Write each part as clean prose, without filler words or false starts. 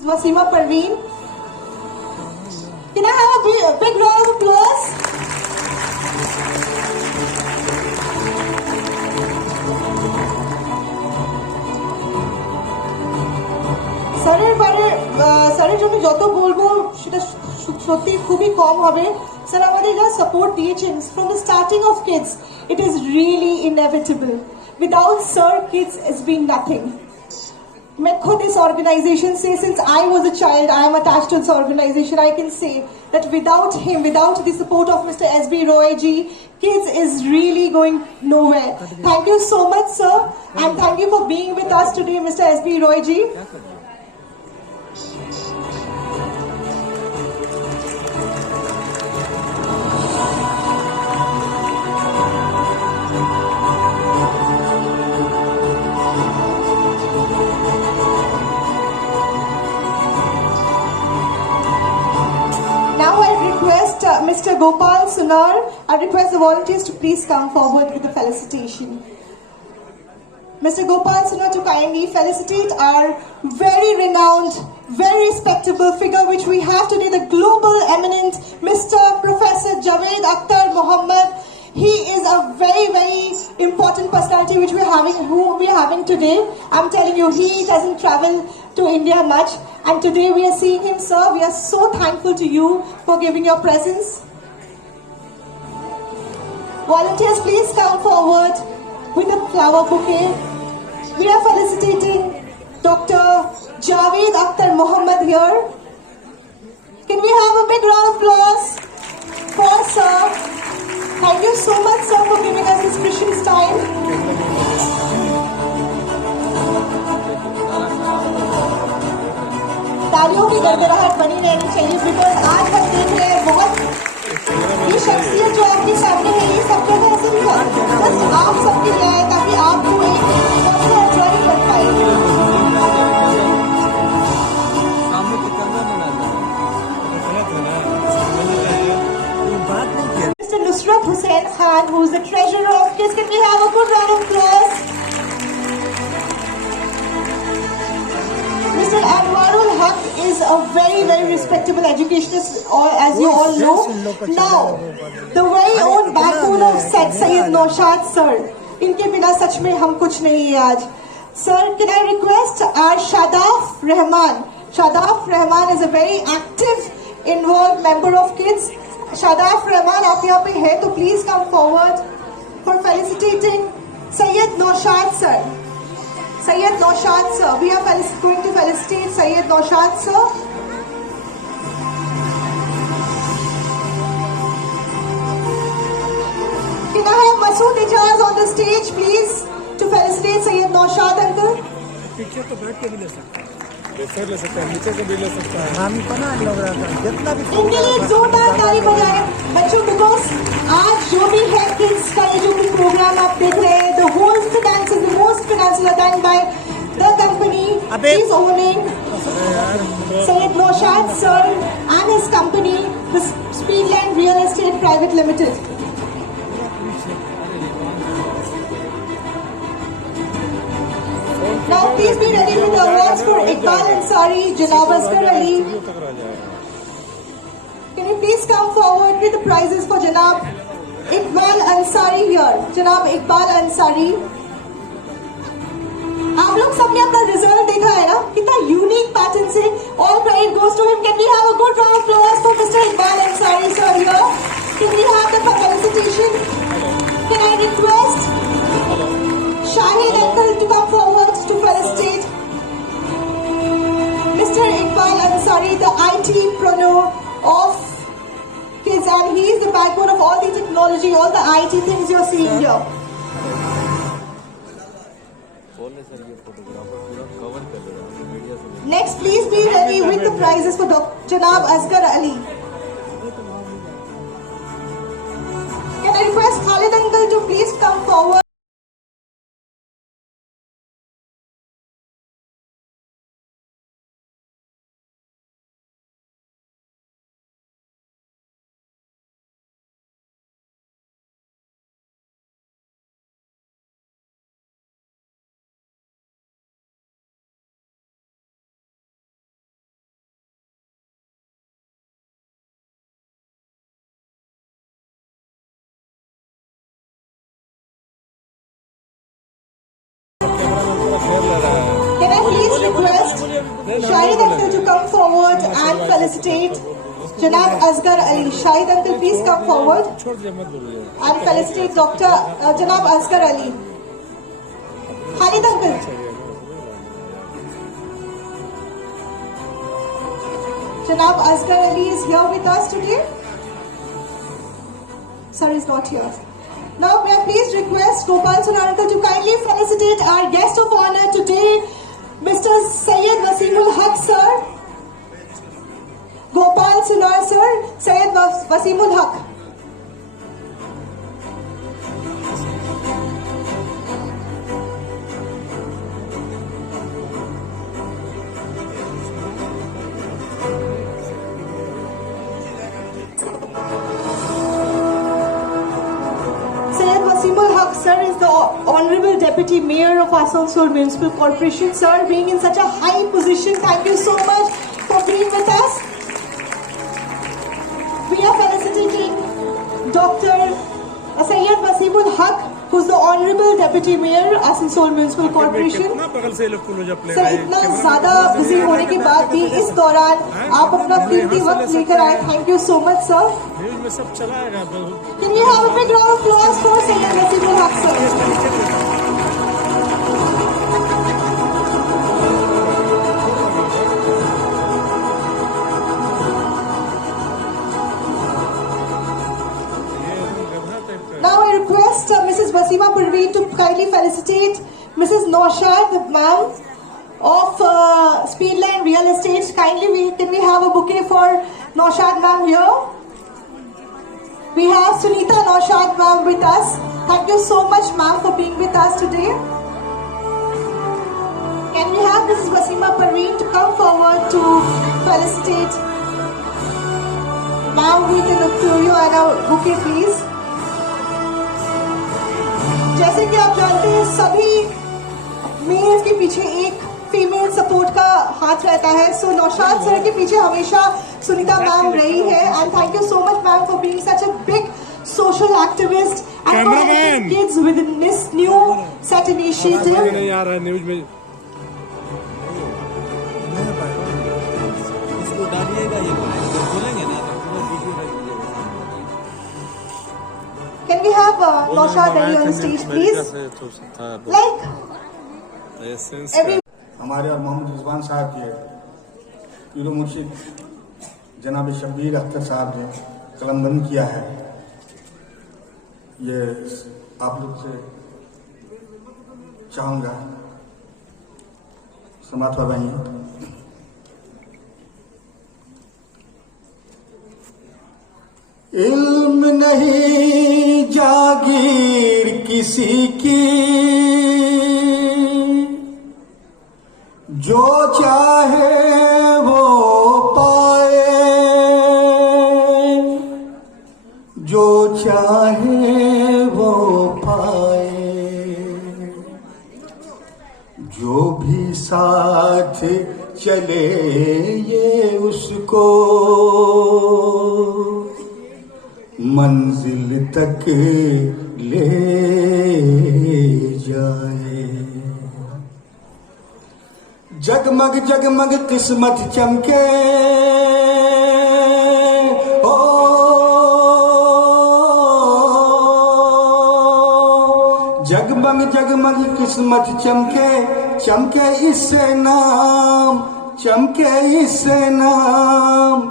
Wasima Parveen. Can I have a big round of applause? স্যারের জন্য যত বলবো সেটা সত্যি খুবই কম হবে। স্যার আমাদের যা সাপোর্ট দিয়েছেন from the starting of kids, it is really inevitable. Without sir, kids has been nothing. Mekho, this organization say since I was a child, I am attached to this organization. I can say that without him, without the support of Mr. S.B. Roy ji, kids is really going nowhere. Thank you so much, sir, and thank you for being with us today, Mr. S.B. Roy ji. Now I request Mr. Gopal Sunar, I request the volunteers to please come forward with the felicitation. Mr. Gopal Sunar to kindly felicitate our very renowned, very respectable figure which we have today, the global eminent Mr. Professor Javed Akhtar Mohammed. He is a very, very important personality which who we are having today. I'm telling you, he doesn't travel to India much. And today we are seeing him, sir. We are so thankful to you for giving your presence. Volunteers, please come forward with a flower bouquet. We are felicitating Dr. Javed Akhtar Mohammed here. Can we have a big round of applause for sir? Thank you so much, sir, for giving us this precious time. तालियों की गड़गड़ाहट बनी रहनी चाहिए because आज हम देख रहे हैं बहुत ये शख्सियत जो आपके सामने है ये सब जगह ऐसे नहीं है बस आप सबके लिए आए ताकि आपको एक सबसे एंजॉय कर पाए Mr. Nusrat Hussain Khan, who is the treasurer of KISS. Can we have a good round of applause? Mr. Anwarul Haq is a very, very respectable educationist, as you all know. Now, the very own backbone of Syed Naushad sir. इनके बिना सच में हम कुछ नहीं है आज. Sir, can I request our Shadaf Rahman? Shadaf Rahman is a very active, involved member of KIDS. Shadaf Rahman, आप यहाँ पे हैं तो please come forward for felicitating Syed Naushad sir. Syed Naushad sir. We are going to felicitate Syed Naushad sir. Can I have Masood Ijaz on the stage, please, to felicitate Syed Naushad uncle? Picture तो बैठ के भी ले सकता है, sir ले सकता है, नीचे से भी ले सकता है. हम को ना लग रहा था जितना भी इनके लिए जोरदार ताली बजाएं बच्चों बिकॉज आज जो भी है किड्स का ये जो भी प्रोग्राम आप देख रहे हैं the whole finance is the most finance done by the company is owning Syed Naushad sir and his company, the Speedland Real Estate Private Limited. Now please be ready with the awards for Iqbal Ansari, Janab Asghar Ali. Can you please come forward with the prizes for Janab Iqbal Ansari here? Janab Iqbal Ansari. आप लोग सबने अपना result देखा है ना कितना unique pattern से all credit goes to him. Can we have a good round of applause for Mr. Iqbal Ansari sir here? Can we have the felicitation? Can I request Shahid uncle to come forward to felicitate Mr. Iqbal Ansari, the IT preneur of KIDS, and he is the backbone of all the technology, all the IT things you're seeing here. Next, please be ready with the prizes for Janab Asghar Ali. Can I request Khalid uncle to please come forward? Can I please request Shahid uncle to come forward and felicitate Janab Asghar Ali. Shahid uncle, please come forward छोड़ दिया मत बोलिए and felicitate Dr. Janab Asghar Ali. Khalid uncle. Janab Asghar Ali is here with us today. Sir is not here. Now may I please request Gopal Sunar uncle to kindly felicitate our guest of honor today, Mr. Syed Wasimul Haq sir. Gopal Sunar sir, Syed Wasimul Haq. Syed Wasimul Haq sir is the Honorable Deputy Mayor of Asansol Municipal Corporation. Sir, being in such a high position, thank you so much for being with us. We are felicitating Dr. Syed Wasimul Haq, who's the Honorable Deputy Mayor, Asansol Municipal Corporation. कितना बगल से ये लोग फूलो जब ले sir, इतना ज्यादा बिजी होने के बाद भी इस दौरान आप अपना कीमती वक्त लेकर आए. Thank you so much sir. News में सब चलाएगा तो Can we have a big round of applause for Syed Wasimul Haq sir? Now I request Mrs. Wasima Parveen to kindly felicitate Mrs. Naushad ma'am of Speedline Real Estate. Kindly, can we have a bouquet for Naushad ma'am here? We have Sunita Naushad ma'am with us. Thank you so much ma'am for being with us today. Can we have Mrs. Wasima Parveen to come forward to felicitate ma'am with an Octavio and a bouquet please? जैसे कि आप जानते हैं सभी mails के पीछे एक female support का हाथ रहता है. सो नौशाद सर के पीछे हमेशा सुनीता मैम रही है. And thank you so much ma'am for being such a big social activist and for helping kids with this new set initiative. नहीं आ रहा है न्यूज में इसको डालिएगा ये बोलेंगे ना Can we have Naushad Ali on stage please? Like every हमारे और मोहम्मद रिजवान साहब के पीरो मुर्शिद जनाब शब्बीर अख्तर साहब ने कलमबंद किया है. ये आप लोग से चाहूँगा समात फरमाइए. इल्म नहीं जागीर किसी की, जो चाहे वो पाए, जो चाहे वो पाए, जो भी साथ चले ये उसको मंजिल तक ले जाए. जगमग जगमग किस्मत चमके, ओ जगमग जगमग किस्मत चमके, चमके इससे नाम, चमके इससे नाम.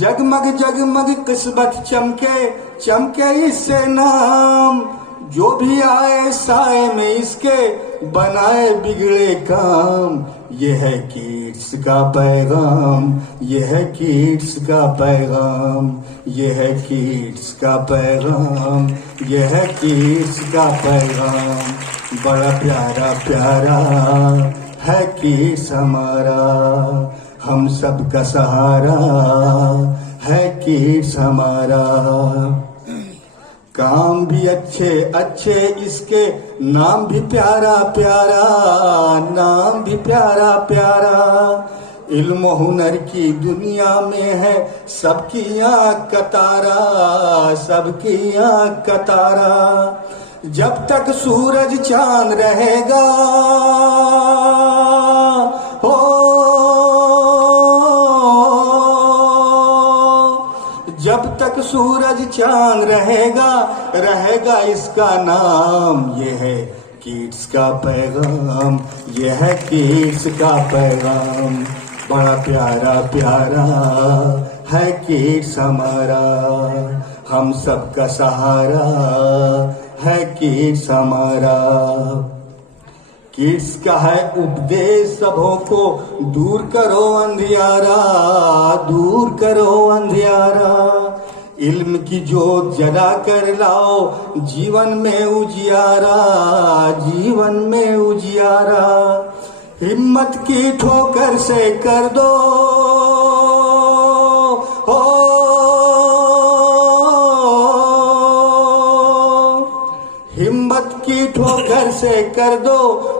जगमग जगमग किस्मत चमके, चमके इससे नाम. जो भी आए साए में इसके बनाए बिगड़े काम. ये है किड्स का पैगाम, ये है किड्स का पैगाम, ये है किड्स का पैगाम, ये है किड्स का पैगाम. बड़ा प्यारा प्यारा है किड्स हमारा, हम सब का सहारा है किड्स हमारा. काम भी अच्छे अच्छे इसके, नाम भी प्यारा प्यारा, नाम भी प्यारा प्यारा. इल्म हुनर की दुनिया में है सबकी आँख का तारा, सबकी आँख का तारा. जब तक सूरज चांद रहेगा हो, जब तक सूरज चांद रहेगा, रहेगा इसका नाम। ये है किड्स का पैगाम, ये है किड्स का पैगाम। बड़ा प्यारा प्यारा है किड्स हमारा, हम सबका सहारा है किड्स हमारा। किड्स का है उपदेश सबों को, दूर करो अंधियारा, दूर करो अंधियारा। इल्म की जोत जला कर लाओ, जीवन में उजियारा, जीवन में उजियारा। हिम्मत की ठोकर से कर दो हो, हिम्मत की ठोकर से कर दो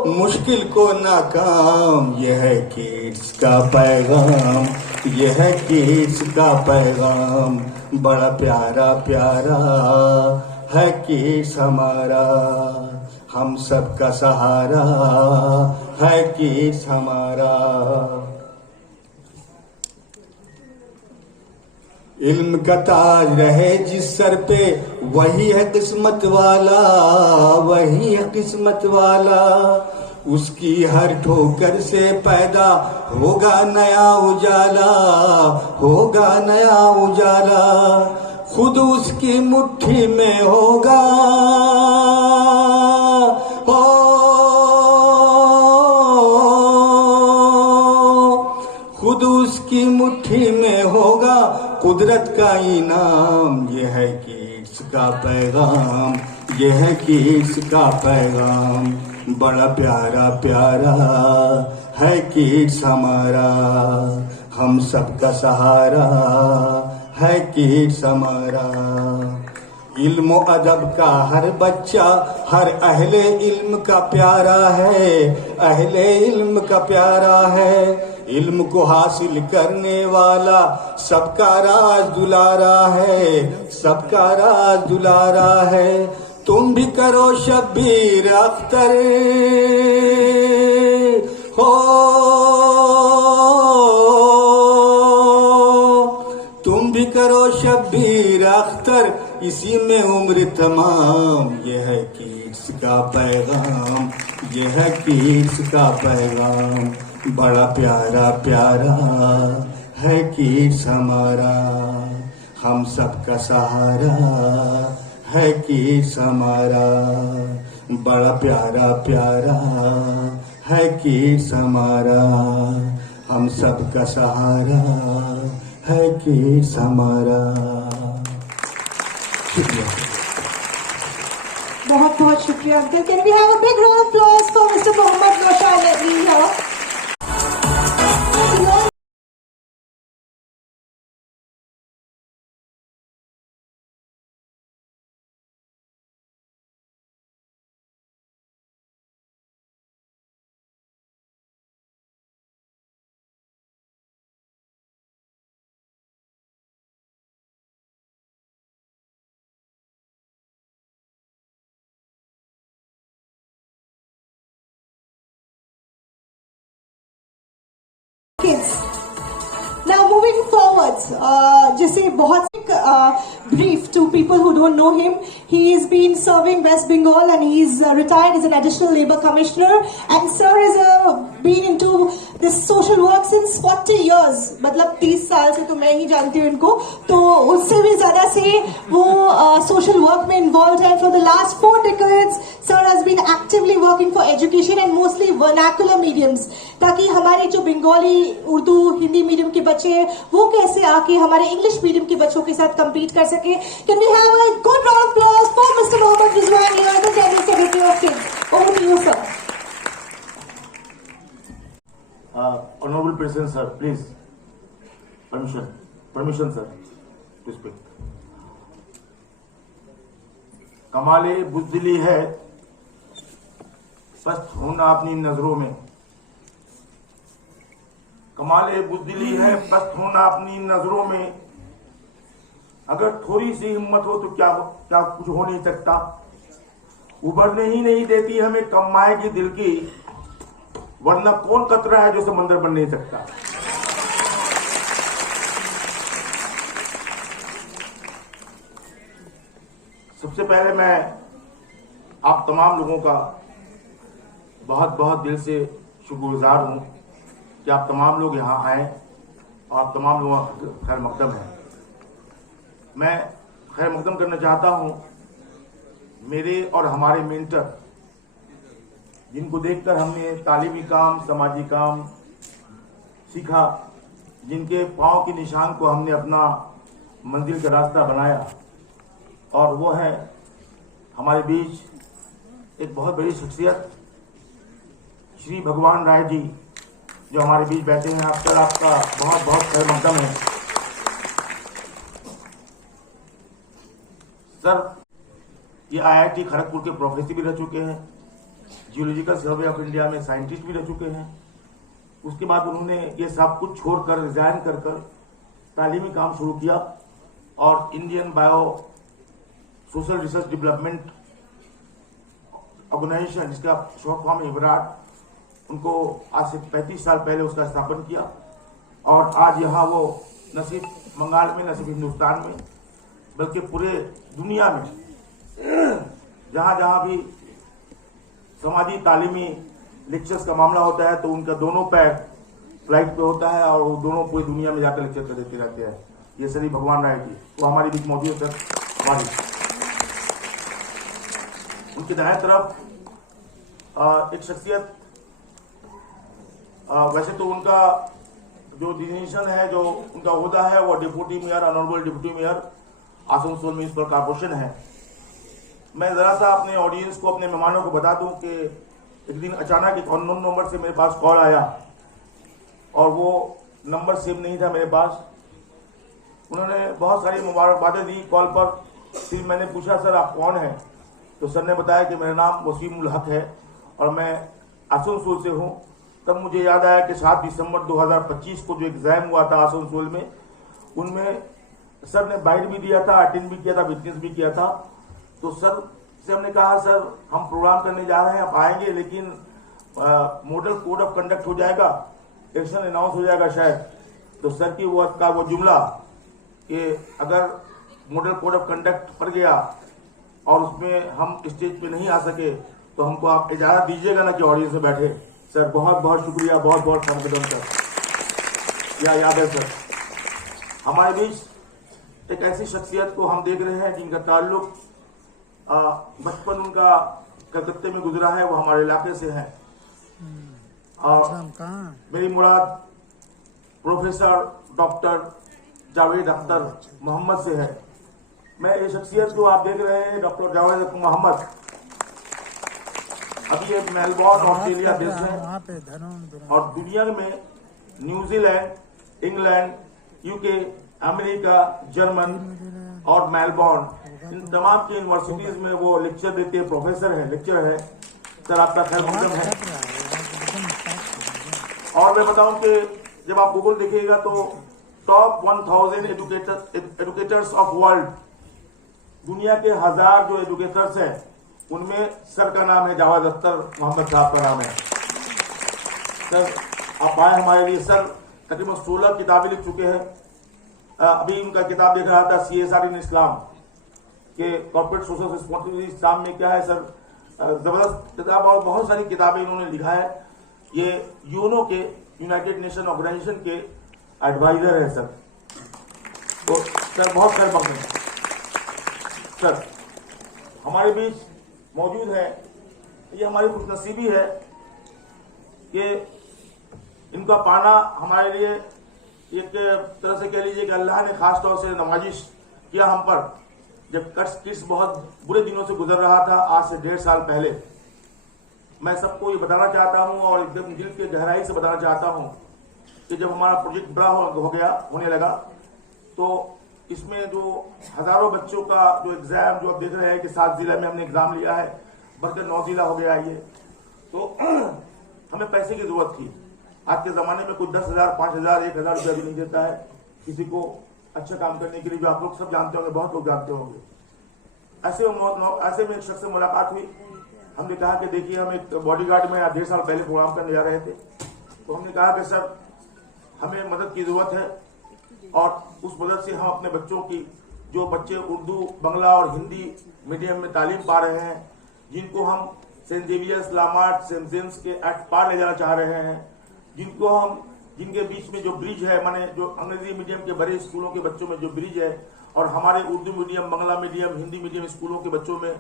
मुश्किल को नाकाम। यह है किड्स का पैगाम, यह है किड्स का पैगाम। बड़ा प्यारा प्यारा है किड्स हमारा, हम सबका सहारा है किड्स हमारा। इल्म का ताज रहे जिस सर पे, वही है किस्मत वाला, वही है किस्मत वाला। उसकी हर ठोकर से पैदा होगा नया उजाला, होगा नया उजाला। खुद उसकी मुट्ठी में होगा हो, खुद उसकी मुट्ठी में होगा कुदरत का इनाम। यह है किड्स का पैगाम, यह है किड्स का पैगाम। बड़ा प्यारा प्यारा है किड्स हमारा, हम सबका सहारा है किड्स हमारा। इल्म अदब का हर बच्चा, हर अहले इल्म का प्यारा है, अहले इल्म का प्यारा है। इल्म को हासिल करने वाला सबका राज दुलारा है, सबका राज दुलारा है। तुम भी करो शब्बीर अख्तर हो, तुम भी करो शब्बीर अख्तर, इसी में उम्र तमाम। यह है किड्स का पैगाम, यह है किड्स का पैगाम। बड़ा प्यारा प्यारा है किड्स हमारा, हम सबका सहारा है किड्स हमारा। बड़ा प्यारा प्यारा है किड्स हमारा, हम सबका सहारा है किड्स हमारा। शुक्रिया, बहुत बहुत शुक्रिया uncle. Can we have a big round of applause for mister Mohammad Naushad Nadvi here. Kids. Now moving forwards, जैसे बहुत brief to people who don't know him. He has been serving West Bengal and he is retired as an additional Labour Commissioner. And sir has been into this social work since 40 years. मतलब 30 साल से तो मैं ही जानती हूँ इनको. तो उससे भी ज़्यादा से वो social work में involved है. For the last 4 decades, sir has been actively working for education and mostly vernacular mediums. ताकि हमारे जो बंगाली, उर्दू, हिंदी मीडियम के बच्चे हैं वो कैसे आके हमारे इंग्लिश मीडियम के बच्चों के साथ compete कर सके. Can we have a good round of applause for Mr. Mohammad Rizwan here, the General Secretary of Kids. Over to you, sir. Honorable President, sir, please. Permission, sir, to speak. कमाले बुज़दिली है पस्त होना अपनी नजरों में. कमाले बुज़दिली है पस्त होना अपनी नजरों में. अगर थोड़ी सी हिम्मत हो तो क्या कुछ हो नहीं सकता. उभरने ही नहीं देती हमें कमाएगी दिल की, वरना कौन कतरा है जो समंदर बन नहीं सकता। सबसे पहले मैं आप तमाम लोगों का बहुत बहुत दिल से शुक्रगुजार हूं कि आप तमाम लोग यहां आए और आप तमाम लोगों का खैर मकदम है। मैं खैर मकदम करना चाहता हूं मेरे और हमारे मेंटर, जिनको देखकर हमने तालीमी काम, समाजी काम सीखा, जिनके पांव के निशान को हमने अपना मंजिल का रास्ता बनाया, और वो है हमारे बीच एक बहुत बड़ी शख्सियत श्री भगवान राय जी, जो हमारे बीच बैठे हैं। आप सर, आपका बहुत बहुत खैर मकदम है। सर, ये IIT खड़गपुर के प्रोफेसर भी रह चुके हैं, जियोलॉजिकल सर्वे ऑफ इंडिया में साइंटिस्ट भी रह चुके हैं। उसके बाद उन्होंने ये सब कुछ छोड़कर रिजाइन कर तालीमी काम शुरू किया और Indian bio social research development organization, जिसका शॉर्ट फॉर्म है विराट, उनको आज से 35 साल पहले उसका स्थापन किया। और आज यहाँ वो न सिर्फ बंगाल में, न सिर्फ हिंदुस्तान में, बल्कि पूरे दुनिया में जहाँ जहाँ भी समाजी तालीमी लेक्चर्स का मामला होता है, तो उनका दोनों पैर फ्लाइट पे होता है और वो दोनों पूरी दुनिया में जाकर लेक्चर कर देते रहते हैं। ये श्री भगवान राय जी, वो हमारे बीच मौजूद है। सर, हमारी उनकी दाएं तरफ एक शख्सियत, वैसे तो उनका जो डिजिग्नेशन है, जो उनका ओहदा है, वो deputy mayor, honourable deputy mayor Asansol municipal corporation है। मैं जरा सा अपने ऑडियंस को, अपने मेहमानों को बता दूं कि एक दिन अचानक एक अननोन नंबर से मेरे पास कॉल आया और वो नंबर सेव नहीं था मेरे पास। उन्होंने बहुत सारी मुबारकबादें दी कॉल पर। फिर मैंने पूछा, सर आप कौन हैं? तो सर ने बताया कि मेरा नाम वसीमुल हक है और मैं आसनसोल से हूँ। तब मुझे याद आया कि 7 दिसंबर 2025 को जो एग्जाम हुआ था आसनसोल में, उनमें सर ने बाइट भी दिया था, अटेंड भी किया था, विटनेस भी किया था। तो सर से हमने कहा, सर हम प्रोग्राम करने जा रहे हैं, आप आएंगे, लेकिन मॉडल कोड ऑफ कंडक्ट हो जाएगा, एक्शन अनाउंस हो जाएगा शायद। तो सर की वो जुमला कि अगर मॉडल कोड ऑफ कंडक्ट पड़ गया और उसमें हम स्टेज पे नहीं आ सके तो हमको आप इजाजत दीजिएगा ना कि ऑडियंस में बैठे। सर बहुत बहुत शुक्रिया, बहुत बहुत धन्यवाद सर। या याद है सर, हमारे बीच एक ऐसी शख्सियत को हम देख रहे हैं जिनका ताल्लुक बचपन उनका कलकत्ते में गुजरा है, वो हमारे इलाके से है। मेरी मुराद प्रोफेसर डॉक्टर जावेद अख्तर मोहम्मद से है। मैं ये शख्सियत जो आप देख रहे हैं, डॉक्टर जावेद अख्तर मोहम्मद, अभी ये मेलबोर्न ऑस्ट्रेलिया देश है और दुनिया में New Zealand, England, UK, America, German और मेलबोर्न, इन तमाम की यूनिवर्सिटीज में वो लेक्चर देते हैं, प्रोफेसर है, लेक्चर है। सर आपका खैर मकदम है। और मैं बताऊं कि जब आप गूगल देखिएगा तो टॉप 1000 एजुकेटर्स ऑफ वर्ल्ड, दुनिया के 1000 जो एजुकेटर्स हैं उनमें सर का नाम है, जावेद अख्तर मोहम्मद साहब का नाम है। सर आप आए हमारे लिए। सर तकरीबन 16 किताबें लिख चुके हैं। अभी उनका किताब देख रहा था, CSR इन इस्लाम के कॉर्पोरेट सोशल रिस्पॉन्सिबिलिटी इस्लाम में क्या है। सर जबरदस्त किताब और बहुत सारी किताबें इन्होंने लिखा है। ये यूनो के, यूनाइटेड नेशन ऑर्गेनाइजेशन के एडवाइजर है सर। तो सर बहुत खैर मकदम है। सर हमारे बीच मौजूद है, ये हमारी खुशनसीबी है कि इनका पाना हमारे लिए एक तरह से कह लीजिए कि अल्लाह ने खास तौर से नवाजिश किया हम पर। जब किड्स बहुत बुरे दिनों से गुजर रहा था, आज से 1.5 साल पहले, मैं सबको ये बताना चाहता हूं और एकदम दिल की गहराई से बताना चाहता हूं कि जब हमारा प्रोजेक्ट बड़ा होने लगा, तो इसमें जो हजारों बच्चों का जो एग्जाम, जो आप देख रहे हैं कि 7 जिले में हमने एग्जाम लिया है, बढ़कर 9 जिला हो गया ये, तो हमें पैसे की जरूरत थी। आज के जमाने में कोई 10,000, 5,000, 1,000 रुपया भी नहीं देता है किसी को अच्छा काम करने के लिए, जो आप लोग सब जानते होंगे, बहुत लोग जानते होंगे। ऐसे में एक शख्स से मुलाकात हुई। हमने कहा कि देखिए हम एक बॉडीगार्ड में 1.5 साल पहले प्रोग्राम करने जा रहे थे, तो हमने कहा कि सर हमें मदद की जरूरत है और उस मदद से हम अपने बच्चों की, जो बच्चे उर्दू, बांग्ला और हिंदी मीडियम में तालीम पा रहे हैं, जिनको हम सेंट जेवियर्स, लामार्ट, सेंट जेम्स के एक्ट पार ले जाना चाह रहे हैं, जिनके बीच में जो ब्रिज है, माने जो अंग्रेजी मीडियम के बड़े स्कूलों के बच्चों में जो ब्रिज है और हमारे Urdu medium, Bangla medium, Hindi medium स्कूलों के बच्चों में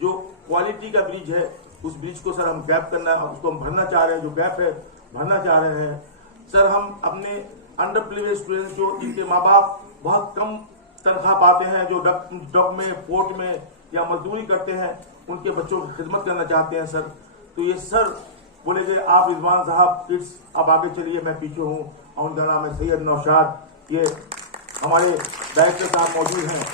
जो क्वालिटी का ब्रिज है, उस ब्रिज को सर हम गैप करना है, उसको हम भरना चाह रहे हैं, जो गैप है भरना चाह रहे हैं। सर हम अपने अंडर प्रिविलेज स्टूडेंट्स, जो जिनके माँ बाप बहुत कम तनख्वाह पाते हैं, जो डॉक में, पोर्ट में या मजदूरी करते हैं, उनके बच्चों की खिदमत करना चाहते हैं सर। तो ये सर बोले कि आप रिजवान साहब किड्स आप आगे चलिए, मैं पीछे हूँ, और उनका नाम है सैयद नौशाद, ये हमारे डायरेक्टर साहब मौजूद हैं।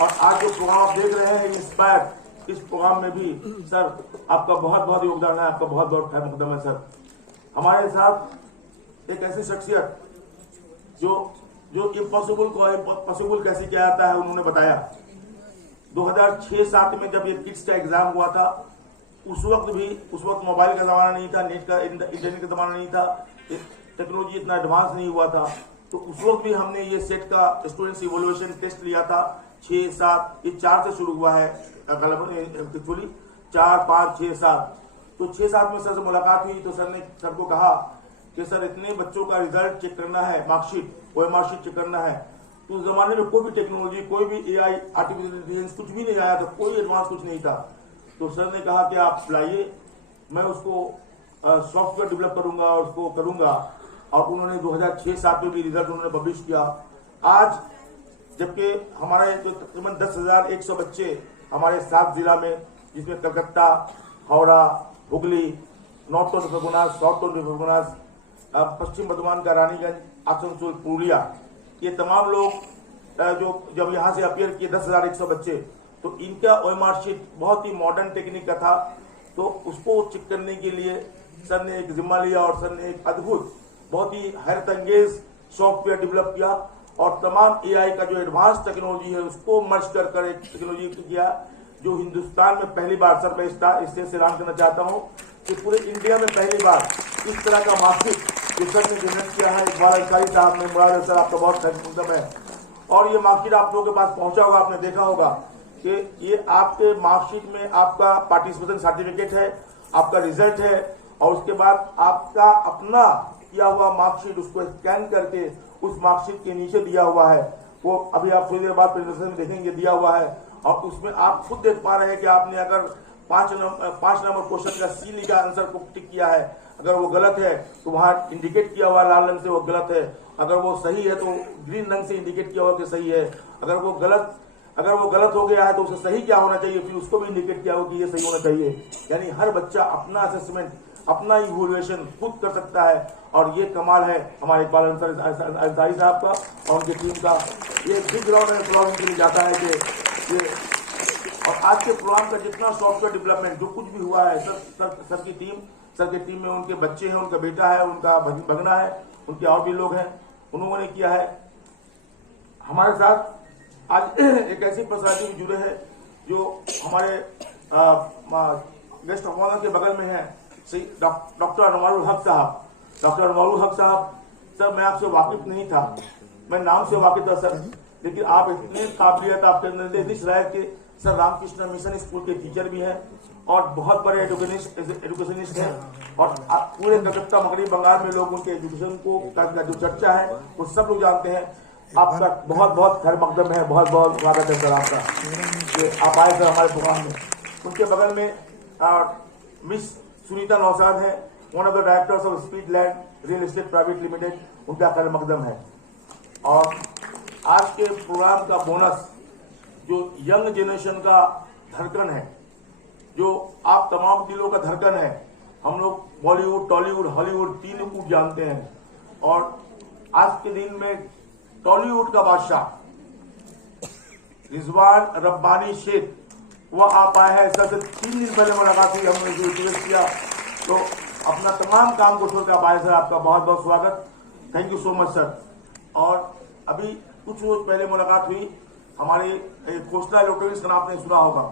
और आज जो प्रोग्राम आप देख रहे हैं इंस्पायर, इस प्रोग्राम में भी सर आपका बहुत बहुत योगदान है, आपका बहुत बहुत खैर मुकदम है सर। हमारे साथ एक ऐसी शख्सियत जो इम्पॉसिबल को पॉसिबल कैसे किया जाता है, उन्होंने बताया। 2006-07 में जब ये किड्स का एग्जाम हुआ था, उस वक्त मोबाइल का जमाना नहीं था, नेट का, इंटरनेट का जमाना नहीं था, टेक्नोलॉजी इतना एडवांस नहीं हुआ था। तो उस वक्त भी हमने ये सेट का स्टूडेंट्स इवोल्यूशन टेस्ट लिया था। 6-7, ये 4 से शुरू हुआ है एक्चुअली, 4, 5, 6, 7। तो 6-7 में सर से मुलाकात हुई तो सर ने सर को कहा कि सर इतने बच्चों का रिजल्ट चेक करना है, मार्कशीट, OMR शीट चेक करना है। तो उस जमाने में कोई भी टेक्नोलॉजी, कोई भी AI, आर्टिफिशियल इंटेलिजेंस कुछ भी नहीं आया था, कोई एडवांस कुछ नहीं था। तो सर ने कहा कि आप लाइए, मैं उसको सॉफ्टवेयर डेवलप करूंगा और उसको करूंगा। और उन्होंने 2006-07 में भी रिजल्ट उन्होंने पब्लिश किया। आज जबकि हमारे जो तकरीबन 10,100 बच्चे हमारे 7 जिला में, जिसमें कलकत्ता, हावड़ा, हुगली, नॉर्थ टोन फर्गुनास, साउथ टोन फर्गुनास, पश्चिम बर्धमान का रानीगंज, आसनसोल, पुरुलिया, ये तमाम लोग जो जब यहाँ से अपियर किए 10,100 बच्चे, तो इनका OMR शीट बहुत ही मॉडर्न टेक्निक का था। तो उसको चेक करने के लिए सर ने एक जिम्मा लिया और सर ने एक अद्भुत, बहुत ही हैरत अंगेज सॉफ्टवेयर डेवलप किया और तमाम AI का जो एडवांस टेक्नोलॉजी है उसको मर्ज कर एक टेक्नोलॉजी किया, जो हिंदुस्तान में पहली बार, सर मैं इससे ऐलान करना चाहता हूँ कि पूरे इंडिया में पहली बार इस तरह का मार्कशीट जो सर ने जनरेट किया है। इकबाल अंसारी साहब ने, मुराद सर आपका बहुत खैर है। और ये मार्कशीट आप लोगों के पास पहुंचा होगा, आपने देखा होगा कि ये आपके मार्कशीट में आपका पार्टिसिपेशन सर्टिफिकेट है, आपका रिजल्ट है, और उसके बाद आपका अपना किया हुआ मार्कशीट, उसको स्कैन करके उस मार्कशीट के नीचे दिया हुआ है, वो अभी आप थोड़ी देर बाद प्रेजेंटेशन में देखेंगे, दिया हुआ है। और उसमें आप खुद देख पा रहे हैं कि आपने अगर 5 नंबर क्वेश्चन का C लिखा आंसर को टिक किया है, अगर वो गलत है तो वहां इंडिकेट किया हुआ लाल रंग से वो गलत है, अगर वो सही है तो ग्रीन रंग से इंडिकेट किया हुआ कि सही है, अगर वो गलत हो गया है तो उसे सही क्या होना चाहिए, फिर उसको भी इंडिकेट किया हुआ कि ये सही होना चाहिए। यानी हर बच्चा अपना असेसमेंट, अपना इवोल्यूशन खुद कर सकता है। और ये कमाल है हमारे इकबाल अंसारी साहब का और उनकी टीम का। ये बिग राउंड एंड अप्लॉज के लिए जाता है कि ये, और आज के प्रोग्राम का जितना सॉफ्टवेयर डेवलपमेंट जो कुछ भी हुआ है, सर की टीम में उनके बच्चे हैं, उनका बेटा है, उनका भगना है, उनके और भी लोग हैं, उन्होंने किया है। हमारे साथ आज एक ऐसी पर्सनालिटी जुड़े हैं जो हमारे गेस्ट ऑफ ऑनर के बगल में है, डॉक्टर अनवारुल हक साहब। डॉक्टर अनवारुल हक साहब, सर मैं आपसे वाकिफ नहीं था, मैं नाम से वाकिफ था सर, लेकिन आप इतने काबिलियत आपके अंदर इस राय के सर रामकृष्ण मिशन स्कूल के टीचर भी हैं और बहुत बड़े एजुकेशनिस्ट हैं, और पूरे कलकत्ता, मगरबी बंगाल में लोग उनके एजुकेशन को का जो चर्चा है वो सब लोग जानते हैं। आपका बहुत बहुत खैर मकदम है, बहुत बहुत स्वागत है सर आपका कि आप आए सर हमारे प्रोग्राम में। उनके बगल में मिस सुनीता नौशाद है, one of the directors of speed land real estate private limited, उनका खैर मकदम है। और आज के प्रोग्राम का बोनस जो यंग जनरेशन का धड़कन है, जो आप तमाम दिलों का धड़कन है, हम लोग बॉलीवुड, टॉलीवुड, हॉलीवुड तीनों को जानते हैं, और आज के दिन में टॉलीवुड का बादशाह रिजवान रब्बानी शेख वह आ पाया है। सर से 3 दिन पहले मुलाकात हुई, हमने जो रिक्वेस्ट किया, तो अपना तमाम काम को छोड़कर आप आए सर, आपका बहुत बहुत स्वागत, thank you so much sir. और अभी कुछ रोज पहले मुलाकात हुई हमारी खोसला इलेक्ट्रॉनिक्स का नाम आपने सुना होगा।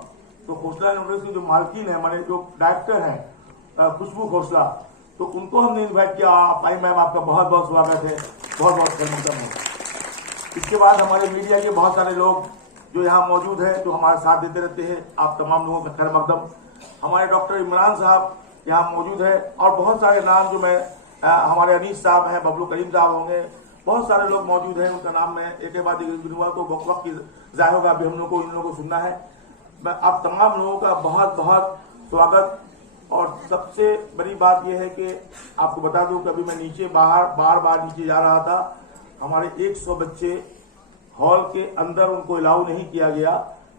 तो खोसला इलेक्ट्रॉनिक्स की जो मालकिन है, हमारे जो डायरेक्टर हैं खुशबू खोसला, तो उनको हमने इन्वाइट किया। आप आई मैम, आपका बहुत बहुत स्वागत है, बहुत बहुत वेलकम है। इसके बाद हमारे मीडिया के बहुत सारे लोग जो यहाँ मौजूद है, जो हमारे साथ देते रहते हैं, आप तमाम लोगों का खैर मकदम। हमारे डॉक्टर इमरान साहब यहाँ मौजूद है और बहुत सारे नाम जो मैं हमारे अनीस साहब हैं, बबलू करीम साहब होंगे, बहुत सारे लोग मौजूद हैं, उनका नाम मैं एक बाद गिनूंगा तो वक्त की जाय होगा, अभी हम लोग को इन लोगों को सुनना है। मैं आप तमाम लोगों का बहुत बहुत स्वागत। और सबसे बड़ी बात यह है कि आपको बता दूं कि अभी मैं नीचे बार नीचे जा रहा था, हमारे 100 बच्चे हॉल के अंदर उनको अलाउ नहीं किया गया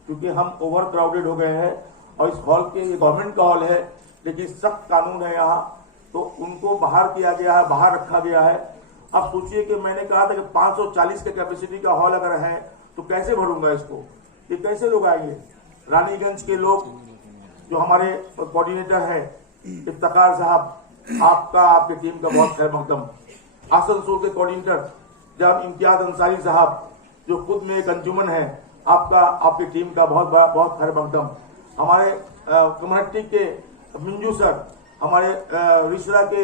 क्योंकि हम ओवर क्राउडेड हो गए हैं और इस हॉल के, ये गवर्नमेंट का हॉल है लेकिन सख्त कानून है यहाँ, तो उनको बाहर किया गया है, बाहर रखा गया है। अब सोचिए कि मैंने कहा था कि 540 के कैपेसिटी का हॉल अगर है तो कैसे भरूंगा इसको, ये कैसे लोग आएंगे। रानीगंज के लोग जो हमारे कोऑर्डिनेटर है इफ्तिकार साहब, आपका, आपकी टीम का बहुत खैर मकदम। आसनसोल के कोऑर्डिनेटर जब इम्तियाज अंसारी साहब जो खुद में एक अंजुमन है, आपका, आपकी टीम का बहुत बहुत खैर मकदम। हमारे कम्युनिटी के मिंजू सर, हमारे रिश्रा के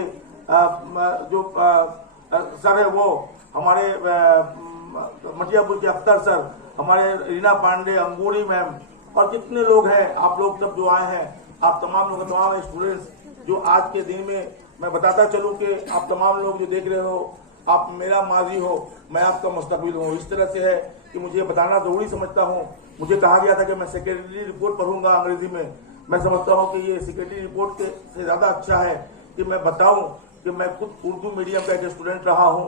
जो सर है वो, हमारे मटियापुर के अख्तर सर, हमारे रीना पांडे, अंगूरी मैम और कितने लोग हैं, आप लोग सब जो आए हैं, आप तमाम लोग, तमाम स्टूडेंट्स जो आज के दिन में मैं बताता चलूं कि आप तमाम लोग जो देख रहे हो, आप मेरा माजी हो, मैं आपका मुस्तकबिल हूँ। इस तरह से है कि मुझे बताना जरूरी समझता हूँ। मुझे कहा गया था कि मैं सेक्रेटरी रिपोर्ट पढ़ूंगा अंग्रेजी में, मैं समझता हूँ कि ये सेक्रेटरी रिपोर्ट से ज्यादा अच्छा है कि मैं बताऊं कि मैं खुद उर्दू मीडियम का एक स्टूडेंट रहा हूं।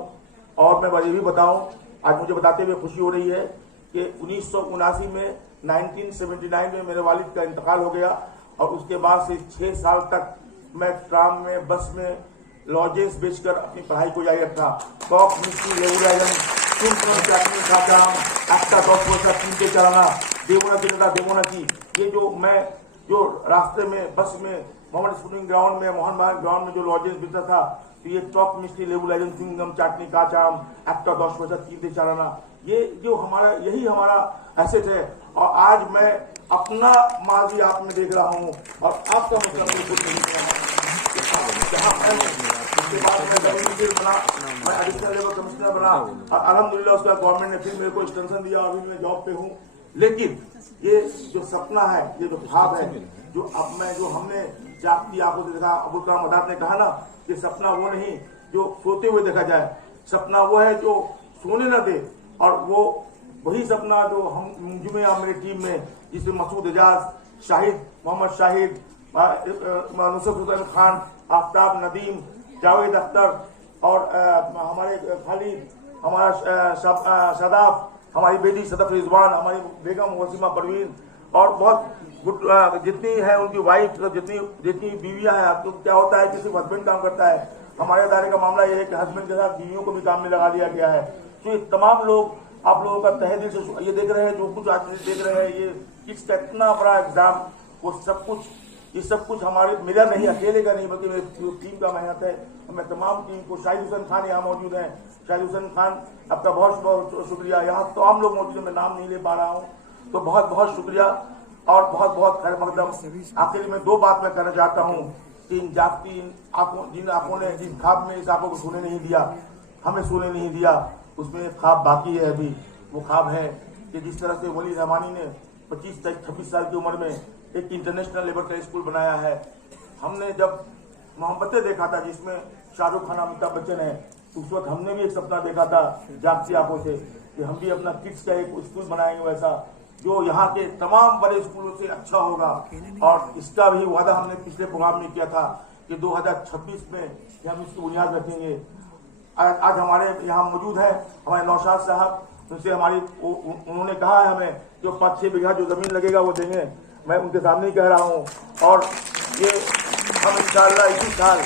और मैं ये भी बताऊं, आज मुझे बताते हुए खुशी हो रही है कि 1979 में 1979 में मेरे वालिद का इंतकाल हो गया और उसके बाद से 6 साल तक मैं ट्राम में, बस में लॉजेस बेचकर अपनी पढ़ाई को जारी रखा। टॉप मिस्टी लेवुलाइजन देवोना की ये जो मैं जो रास्ते में, बस में, मोहम्मद स्पोर्टिंग ग्राउंड में, मोहन बाग ग्राउंड में जो लॉजेस बेचता था, तो ये टॉप मिस्टी लेवुलाइजन सिंगम चाटनी काचाम एक्टा 10 पैसा 3 चालाना, ये जो हमारा, यही हमारा एसेट है। और आज मैं अपना माजी आप में देख रहा हूँ और आपका मतलब कुछ नहीं। जहाँ उसके बाद मैं कमिश्नर बना, मैं एडिशनल लेवल कमिश्नर बना और अल्हम्दुलिल्लाह उसका गवर्नमेंट ने फिर मेरे को एक्सटेंशन दिया और अभी मैं जॉब पे हूँ। लेकिन ये जो सपना है, ये जो ख्वाब है, जो अब मैं, जो हमने जागती आंखों से देखा, अबुल कलाम आजाद ने कहा ना, ये सपना वो नहीं जो सोते हुए देखा जाए, सपना वो है जो सोने न दे। और वो वही सपना जो हम जुमे मेरी टीम में, जिसमें मसूद एजाज, शाहिद, मोहम्मद शाहिद, नुसरत हुसैन खान, आफ्ताब नदीम, जावेद अख्तर और हमारे खालिद, हमारा शदाब, हमारी बेटी सदफ रिजवान, हमारी बेगम वसीमा परवीन और बहुत जितनी है उनकी वाइफ, जितनी बीवियां हैं। तो क्या होता है कि सिर्फ हस्बैंड काम करता है, हमारे दायरे का मामला यह है कि हस्बैंड के साथ बीवियों को भी काम में लगा दिया गया है। तो ये तमाम लोग, आप लोगों का तहे दिल से ये देख रहे हैं, जो कुछ आज देख रहे हैं, ये किसका इतना बड़ा एग्जाम, वो सब कुछ, ये सब कुछ हमारे मेरा नहीं, अकेले का नहीं, बल्कि मेरी टीम का मेहनत है। मैं तमाम टीम को, शाहिद हुसैन खान यहाँ मौजूद हैं, शाहिद हुसैन खान आपका बहुत बहुत शुक्रिया। यहाँ तो हम लोग मौजूद हैं, मैं नाम नहीं ले पा रहा हूँ, तो बहुत बहुत शुक्रिया और बहुत बहुत खैर मकदम। आखिर में 2 बात मैं कहना चाहता हूँ कि इन जागती आंखों, जिन आंखों ने, जिस ख्वाब में इस आंखों को सोने नहीं दिया, हमें सोने नहीं दिया, उसमें एक ख्वाब बाकी है अभी। वो ख्वाब है कि जिस तरह से वली रहमानी ने 25-26 साल की उम्र में एक इंटरनेशनल लेवल का स्कूल बनाया है। हमने जब मोहब्बतें देखा था जिसमें शाहरुख खान, अमिताभ बच्चन है, उस वक्त हमने भी एक सपना देखा था जागती आंखों से कि हम भी अपना किड्स का एक स्कूल बनाएंगे वैसा, जो यहाँ के तमाम बड़े स्कूलों से अच्छा होगा। और इसका भी वादा हमने पिछले प्रोग्राम में किया था कि 2026 में हम इसकी बुनियाद रखेंगे। आज हमारे यहाँ मौजूद है हमारे नौशाद साहब, उनसे हमारी, उन्होंने कहा है हमें जो 5-6 बीघा जो जमीन लगेगा वो देंगे। मैं उनके सामने ही कह रहा हूँ और ये हम इंशाअल्लाह इसी साल,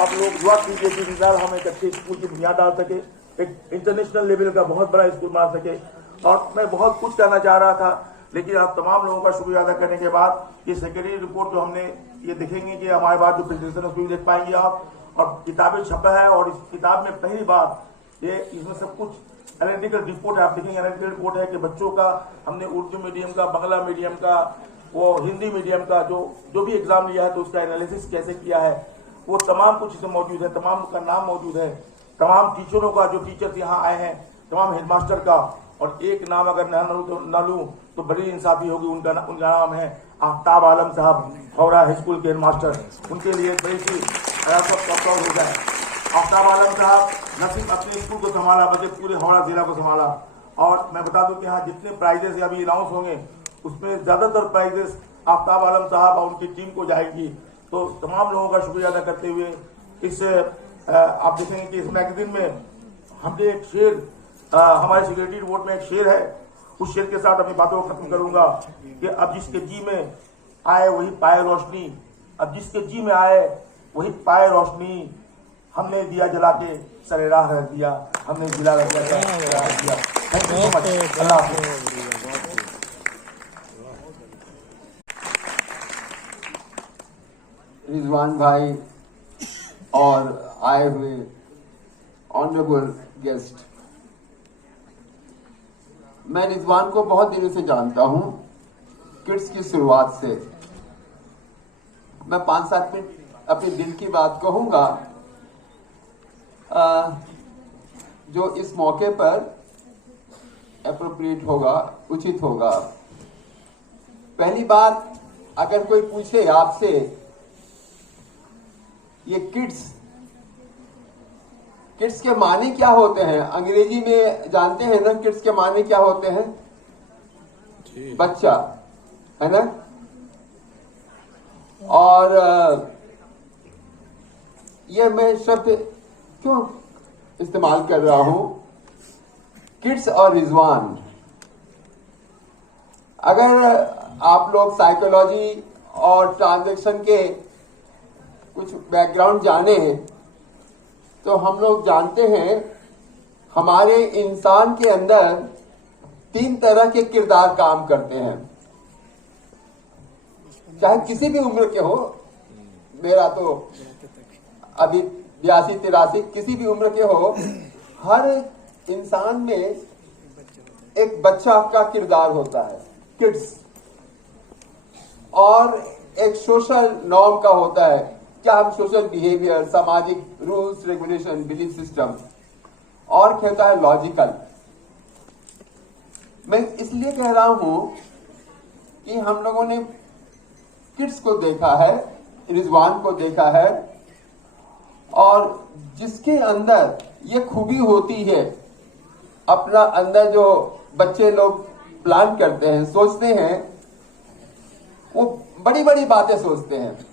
आप लोग दुआ कीजिए कि इंशाअल्लाह हम एक अच्छे स्कूल की बुनियाद डाल सके, एक इंटरनेशनल लेवल का बहुत बड़ा स्कूल बना सके। और मैं बहुत कुछ कहना चाह रहा था, लेकिन आप तमाम लोगों का शुक्रिया अदा करने के बाद ये सेक्रेटरी रिपोर्ट जो हमने ये देखेंगे कि हमारे बाद जो प्रेजेंटेशन है उसको भी देख पाएंगे आप। और किताबें छपा है और इस किताब में पहली बार ये, इसमें सब कुछ एनालिटिकल रिपोर्ट है, आप देखेंगे एनालिटिकल रिपोर्ट है कि बच्चों का हमने उर्दू मीडियम का, बांग्ला मीडियम का, वो हिंदी मीडियम का जो भी एग्जाम लिया है तो उसका एनालिसिस कैसे किया है, वो तमाम कुछ इसमें मौजूद है, तमाम का नाम मौजूद है, तमाम टीचरों का, जो टीचर्स यहाँ आए हैं, तमाम हेडमास्टर का, और एक नाम अगर न लूँ तो बड़ी इंसाफी होगी, उनका नाम है आफ्ताब आलम साहब, हावड़ा हाई स्कूल के हेडमास्टर। उनके लिए बड़ी सी प्राउड हो जाए। आफ्ताब आलम साहब न सिर्फ अपने स्कूल को संभाला बल्कि पूरे हावड़ा जिला को संभाला। और मैं बता दूं कि यहाँ जितने प्राइजेस अभी अनाउंस होंगे उसमें ज्यादातर प्राइजेस आफ्ताब आलम साहब और उनकी टीम को जाएगी। तो तमाम लोगों का शुक्रिया अदा करते हुए इस आप देखेंगे कि इस मैगजीन में हमने एक शेर, हमारे सिक्योरिटी रिपोर्ट में एक शेर है, उस शेर के साथ अपनी बातों को खत्म करूंगा कि अब जिसके जी में आए वही पाए रोशनी, अब जिसके जी में आए वही पाए रोशनी, हमने दिया जला के सरे राह रह दिया, हमने जिला रह दिया। Thank you so much. अल्लाह हाफिज़। रिजवान भाई और आए हुए ऑनरेबल गेस्ट, मैं रिजवान को बहुत दिनों से जानता हूं, किड्स की शुरुआत से। मैं 5-7 मिनट अपने दिल की बात कहूंगा जो इस मौके पर एप्रोप्रिएट होगा, उचित होगा। पहली बात, अगर कोई पूछे आपसे ये किड्स के माने क्या होते हैं, अंग्रेजी में जानते हैं ना किड्स के माने क्या होते हैं? बच्चा, है ना? और ये मैं शब्द क्यों इस्तेमाल कर रहा हूं, किड्स और रिजवान। अगर आप लोग साइकोलॉजी और ट्रांजैक्शन के कुछ बैकग्राउंड जाने तो हम लोग जानते हैं हमारे इंसान के अंदर 3 तरह के किरदार काम करते हैं, चाहे किसी भी उम्र के हो। मेरा तो अभी 82-83, किसी भी उम्र के हो, हर इंसान में एक बच्चा का किरदार होता है, किड्स, और एक सोशल नॉर्म का होता है, क्या हम सोशल बिहेवियर, सामाजिक रूल्स रेगुलेशन, बिलीफ सिस्टम, और क्या होता है लॉजिकल। मैं इसलिए कह रहा हूं कि हम लोगों ने किड्स को देखा है, रिजवान को देखा है, और जिसके अंदर ये खूबी होती है, अपना अंदर जो बच्चे लोग प्लान करते हैं, सोचते हैं, वो बड़ी बड़ी बातें सोचते हैं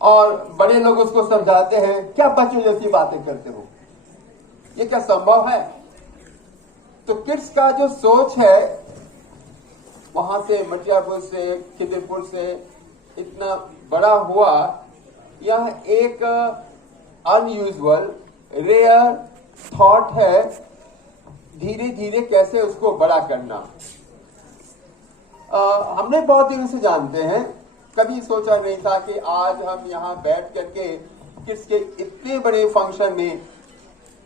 और बड़े लोग उसको समझाते हैं, क्या बच्चों जैसी बातें करते हो, ये क्या संभव है? तो किड्स का जो सोच है, वहां से मटियापुर से, खिदरपुर से इतना बड़ा हुआ, यह एक अनयूजुअल, रेयर थॉट है, धीरे धीरे कैसे उसको बड़ा करना। हमने बहुत दिनों से जानते हैं, कभी सोचा नहीं था कि आज हम यहाँ बैठ करके किड्स के इतने बड़े फंक्शन में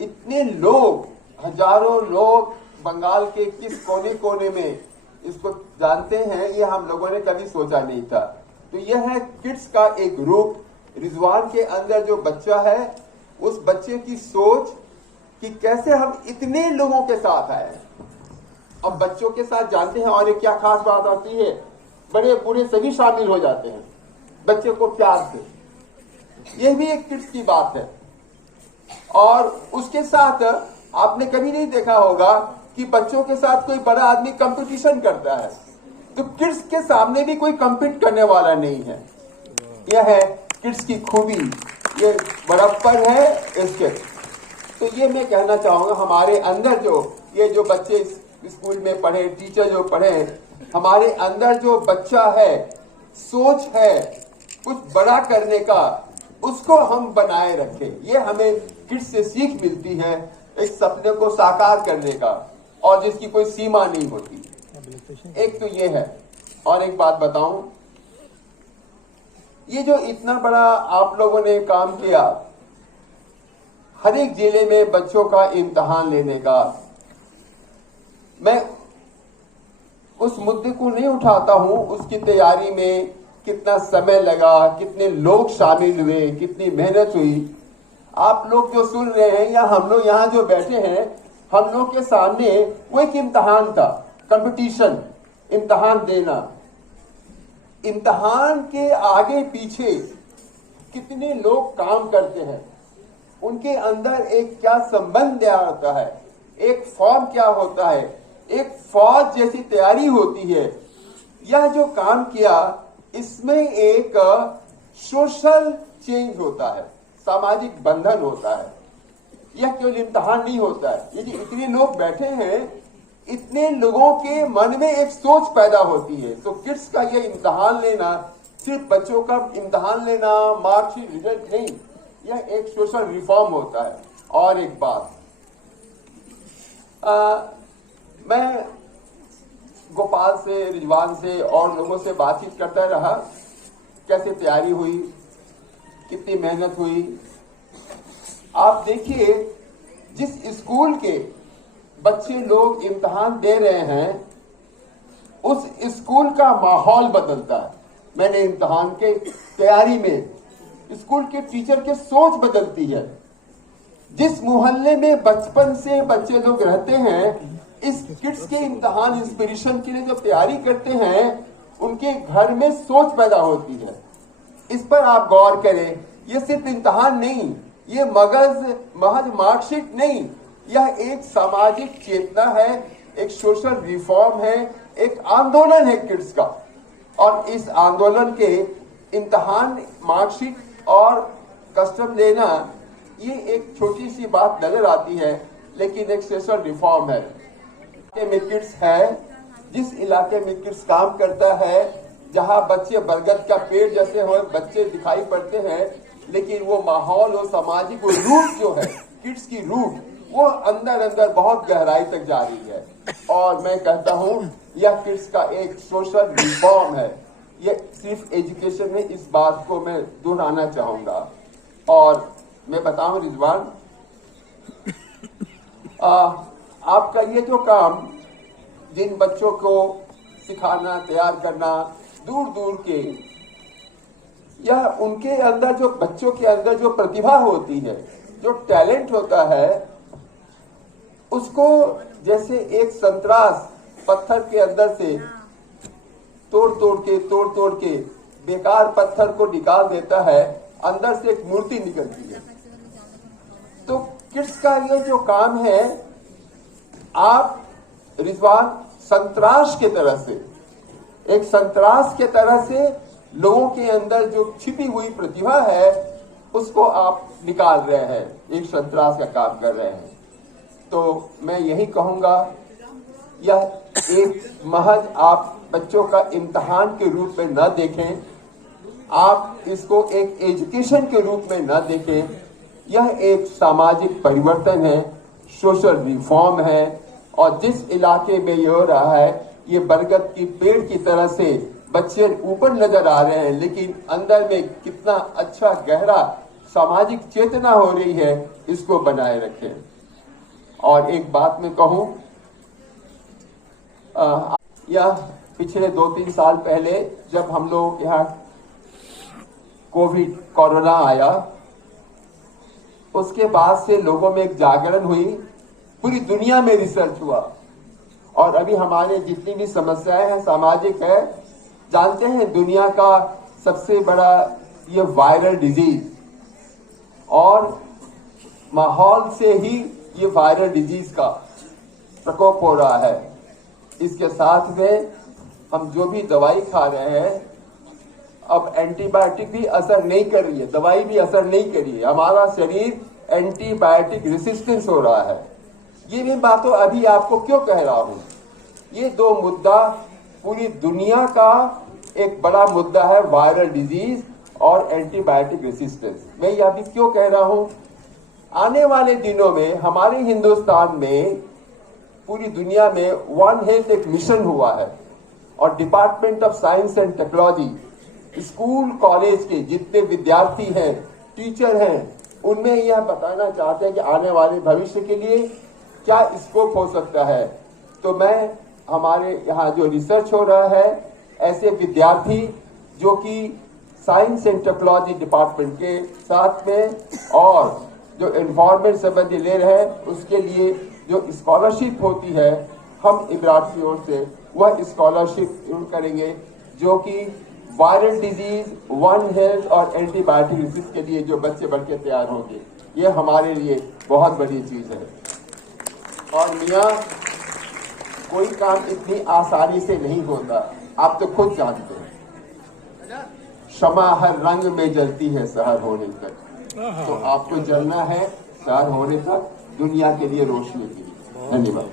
इतने लोग, हजारों लोग बंगाल के किस कोने कोने में इसको जानते हैं, ये हम लोगों ने कभी सोचा नहीं था। तो यह है किड्स का एक रूप। रिजवान के अंदर जो बच्चा है, उस बच्चे की सोच कि कैसे हम इतने लोगों के साथ आए। अब बच्चों के साथ जानते हैं, और एक क्या खास बात आती है, बड़े बूढ़े सभी शामिल हो जाते हैं बच्चे को प्यार से। यह भी एक किड्स की बात है। और उसके साथ आपने कभी नहीं देखा होगा कि बच्चों के साथ कोई बड़ा आदमी कंपटीशन करता है, तो किड्स के सामने भी कोई कंपीट करने वाला नहीं है। यह है किड्स की खूबी, ये बड़प्पन है इसके। तो ये मैं कहना चाहूंगा, हमारे अंदर जो ये जो बच्चे स्कूल में पढ़े, टीचर जो पढ़े, हमारे अंदर जो बच्चा है, सोच है कुछ बड़ा करने का, उसको हम बनाए रखें। ये हमें किड्स से सीख मिलती है, एक सपने को साकार करने का, और जिसकी कोई सीमा नहीं होती। एक तो ये है। और एक बात बताऊं, ये जो इतना बड़ा आप लोगों ने काम किया, हर एक जिले में बच्चों का इम्तिहान लेने का। मैं उस मुद्दे को नहीं उठाता हूं, उसकी तैयारी में कितना समय लगा, कितने लोग शामिल हुए, कितनी मेहनत हुई। आप लोग जो सुन रहे हैं या हम लोग यहाँ जो बैठे हैं, हम लोग के सामने वो एक इम्तिहान था, कंपटीशन, इम्तिहान देना। इम्तिहान के आगे पीछे कितने लोग काम करते हैं, उनके अंदर एक क्या संबंध क्या होता है, एक फॉर्म क्या होता है, एक फौज जैसी तैयारी होती है। यह जो काम किया, इसमें एक सोशल चेंज होता है, सामाजिक बंधन होता है। यह केवल इम्तिहान नहीं होता है। ये जो इतने लोग बैठे हैं, इतने लोगों के मन में एक सोच पैदा होती है। तो किड्स का ये इम्तिहान लेना सिर्फ बच्चों का इम्तिहान लेना, मार्कशीट, रिजल्ट नहीं, यह एक सोशल रिफॉर्म होता है। और एक बात, मैं गोपाल से, रिजवान से और लोगों से बातचीत करता रहा, कैसे तैयारी हुई, कितनी मेहनत हुई। आप देखिए, जिस स्कूल के बच्चे लोग इम्तिहान दे रहे हैं, उस स्कूल का माहौल बदलता है। मैंने इम्तिहान के तैयारी में स्कूल के टीचर की सोच बदलती है। जिस मोहल्ले में बचपन से बच्चे लोग रहते हैं, इस किड्स के इम्तिहान इंस्पिरेशन के लिए जो तैयारी करते हैं, उनके घर में सोच पैदा होती है। इस पर आप गौर करें, ये सिर्फ इम्तिहान नहीं, ये महज मार्कशीट नहीं, यह एक सामाजिक चेतना है, एक सोशल रिफॉर्म है, एक आंदोलन है किड्स का। और इस आंदोलन के इम्तिहान, मार्कशीट और कस्टम लेना, ये एक छोटी सी बात नजर आती है, लेकिन एक सोशल रिफॉर्म है। में किड्स है, जिस इलाके में किड्स काम करता है, जहां बच्चे बरगद का पेड़ जैसे हो बच्चे दिखाई पड़ते हैं, लेकिन वो माहौल और सामाजिक वो रूट जो है, किड्स की रूट, वो अंदर अंदर बहुत गहराई तक जा रही है। और मैं कहता हूं, यह किड्स का एक सोशल रिफॉर्म है। ये सिर्फ एजुकेशन में, इस बात को मैं दोहराना चाहूंगा। और मैं बताऊं रिजवान, आपका ये जो काम, जिन बच्चों को सिखाना, तैयार करना, दूर दूर के, यह उनके अंदर जो, बच्चों के अंदर जो प्रतिभा होती है, जो टैलेंट होता है, उसको जैसे एक संतरास पत्थर के अंदर से तोड़ तोड़ के बेकार पत्थर को निकाल देता है, अंदर से एक मूर्ति निकलती है। तो किड्स का ये जो काम है, आप रिजवान संतराश के तरह से, एक संतरास के तरह से लोगों के अंदर जो छिपी हुई प्रतिभा है, उसको आप निकाल रहे हैं, एक संतरास का काम कर रहे हैं। तो मैं यही कहूंगा, यह एक महज आप बच्चों का इम्तिहान के रूप में न देखें, आप इसको एक एजुकेशन के रूप में न देखें। यह एक सामाजिक परिवर्तन है, सोशल रिफॉर्म है। और जिस इलाके में ये हो रहा है, ये बरगद की पेड़ की तरह से बच्चे ऊपर नजर आ रहे हैं, लेकिन अंदर में कितना अच्छा गहरा सामाजिक चेतना हो रही है, इसको बनाए रखें। और एक बात मैं कहूं, यह पिछले 2-3 साल पहले जब हम लोग यहाँ कोरोना आया, उसके बाद से लोगों में एक जागरण हुई, पूरी दुनिया में रिसर्च हुआ। और अभी हमारे जितनी भी समस्याएं हैं सामाजिक है, जानते हैं दुनिया का सबसे बड़ा ये वायरल डिजीज, और माहौल से ही ये वायरल डिजीज का प्रकोप हो रहा है। इसके साथ में हम जो भी दवाई खा रहे हैं, अब एंटीबायोटिक भी असर नहीं कर रही है, दवाई भी असर नहीं कर रही है, हमारा शरीर एंटीबायोटिक रेसिस्टेंस हो रहा है। ये मैं बातों अभी आपको क्यों कह रहा हूं, ये दो मुद्दा पूरी दुनिया का एक बड़ा मुद्दा है, वायरल डिजीज और एंटीबायोटिक रेसिस्टेंस। मैं ये अभी क्यों कह रहा हूं, आने वाले दिनों में हमारे हिंदुस्तान में, पूरी दुनिया में वन हेल्थ एक मिशन हुआ है, और department of science and technology, school college के जितने विद्यार्थी हैं, टीचर हैं, उनमें यह बताना चाहते हैं कि आने वाले भविष्य के लिए क्या स्कोप हो सकता है। तो मैं हमारे यहाँ जो रिसर्च हो रहा है, ऐसे विद्यार्थी जो कि साइंस एंड टेक्नोलॉजी डिपार्टमेंट के साथ में और जो एनवायरमेंट संबंधी ले रहे हैं, उसके लिए जो स्कॉलरशिप होती है, हम इमरान की ओर से वह स्कॉलरशिप शुरू करेंगे जो कि वायरल डिजीज, वन हेल्थ और एंटीबायोटिक रेजिस्टेंस के लिए जो बच्चे बढ़ के तैयार होंगे, ये हमारे लिए बहुत बड़ी चीज है। और मियाँ, कोई काम इतनी आसानी से नहीं होता, आप तो खुद जानते हैं। शमा हर रंग में जलती है सहर होने तक, तो आपको जलना है सहर होने तक, दुनिया के लिए, रोशनी के लिए। धन्यवाद।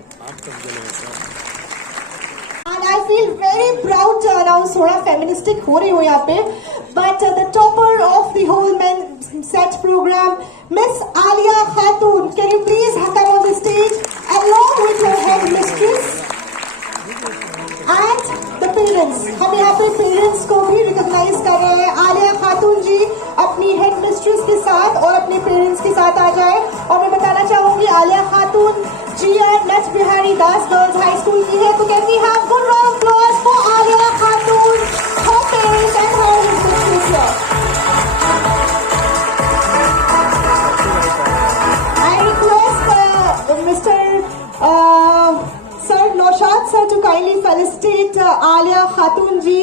And I feel very proud to announce थोड़ा फेमिनिस्टिक हो रही हूँ यहाँ पे, but the topper of the whole men set program, Miss Alia Khatun, can you please come on the stage along with her head mistress and the parents. हम यहाँ पे parents को भी रिकॉग्नाइज कर रहे हैं। आलिया खातून जी अपनी हेड मिस्ट्रेस के साथ और अपने पेरेंट्स के साथ आ जाए। और मैं बताना चाहूंगी आलिया खातून GR नच Bihari Das girls high school की है, तो can we have good round of applause for Aliya Khatoon, her parents and her mistress here. I request Mr. Sir Naushad sir to kindly felicitate Alia Khatun ji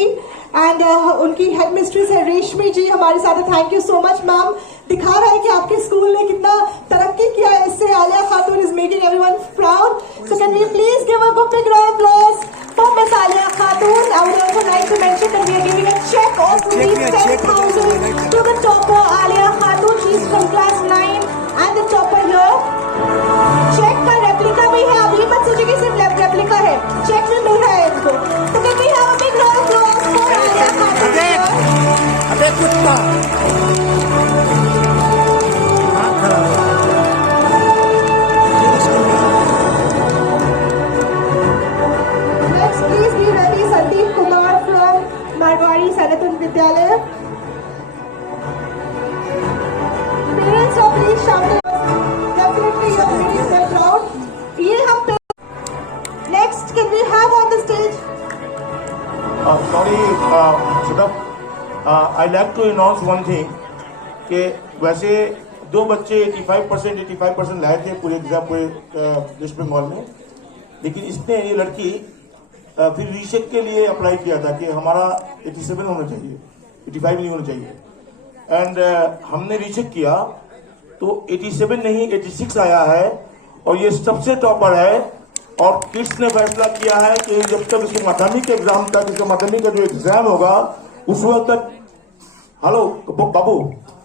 and उनकी head mistress है रेशमी जी हमारे साथ है। Thank you so much ma'am. दिखा रहा है कि आपके स्कूल ने कितना तरक्की किया है, इससे Aliya Khatoon is making everyone proud. So can we please give a good big round of applause for miss Aliya Khatoon. I would also like to mention that we are giving a cheque of ₹10,000 to the topper Aliya Khatoon. She is from class 9 and the topper here. Cheque का replica भी है, अभी मत सोचिए कि सिर्फ replica है, check भी मिल रहा है इनको। तो can we have a big round of applause for Aliya Khatoon. अबे कुत्ता Next, please be ready, Sandeep Kumar from Marwari Sanatan Vidyalaya. Parents of please shout. Definitely you are making them proud. ये हम next can we have on the stage? Sorry, Shudab, I like to announce one thing कि वैसे दो बच्चे 85% लाए थे पूरे exam पूरे वेस्ट बंगाल में, लेकिन इसने ये लड़की फिर रीचेक के लिए अप्लाई किया था कि हमारा 87 होना चाहिए, 85 नहीं होना चाहिए। एंड हमने रीचेक किया तो 87 नहीं 86 आया है और ये सबसे टॉपर है। और किड्स ने फैसला किया है कि जब तक इसके माध्यमिक एग्जाम तक, इसका माध्यमिक का जो एग्जाम होगा उस वक्त तक, हेलो बाबू,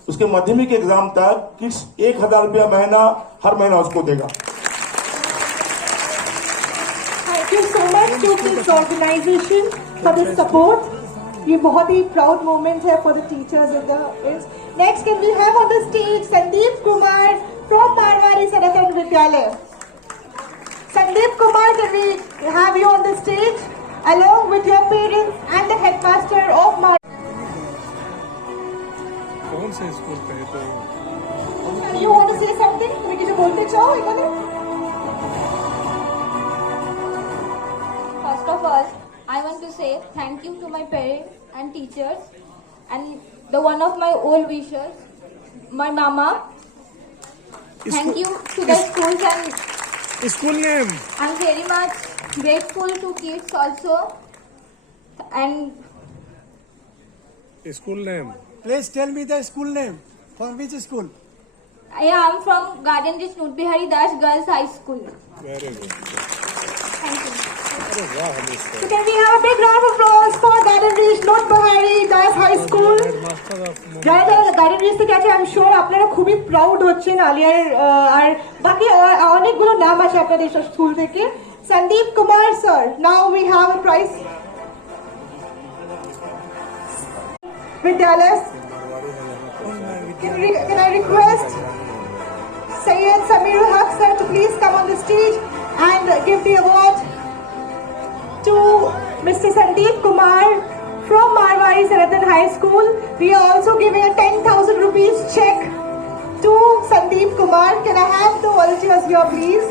उसके माध्यमिक एग्जाम तक किड्स 1,000 रुपया महीना हर महीना उसको देगा। Thank you so much to this organization for this support. ये बहुत ही proud moment है for the teachers and the kids. Next, can we have on the stage Sandeep Kumar from Marwari Sanatan Vidyalaya. Sandeep Kumar, can we have you on the stage along with your parents and the headmaster of Marwari? कौन से school पे है? तो You want to say something? तुम्हें कुछ बोलते चाहो इन्होंने? First of all, I want to say thank you to my parents and teachers and the one of my old wishers, my mama. Thank you to the schools and school name I'm very much grateful to kids also. And school name Please tell me the school name. For which school? yeah, I'm from Garden Rich Noor Bihari Das Girls High School. Very good. Thank you. अरे वाह, हमें So can we have a big round of applause for Garden Reach North Bahari Das High School? Master of garden reach থেকে আছে, আমি sure আপনারা খুবই proud হচ্ছেন আলিয়ার আর বাকি অনেকগুলো নাম আছে আপনাদের স্কুল থেকে। Sandeep Kumar sir, now we have a prize विद्यालय। Can I request Syed Samirul Haq sir to please come on the stage and give the award to Mr. Sandeep Kumar from Marwari Sanatan High School. We are also giving a 10,000 rupees check to Sandeep Kumar. Can I have the volunteers here, please?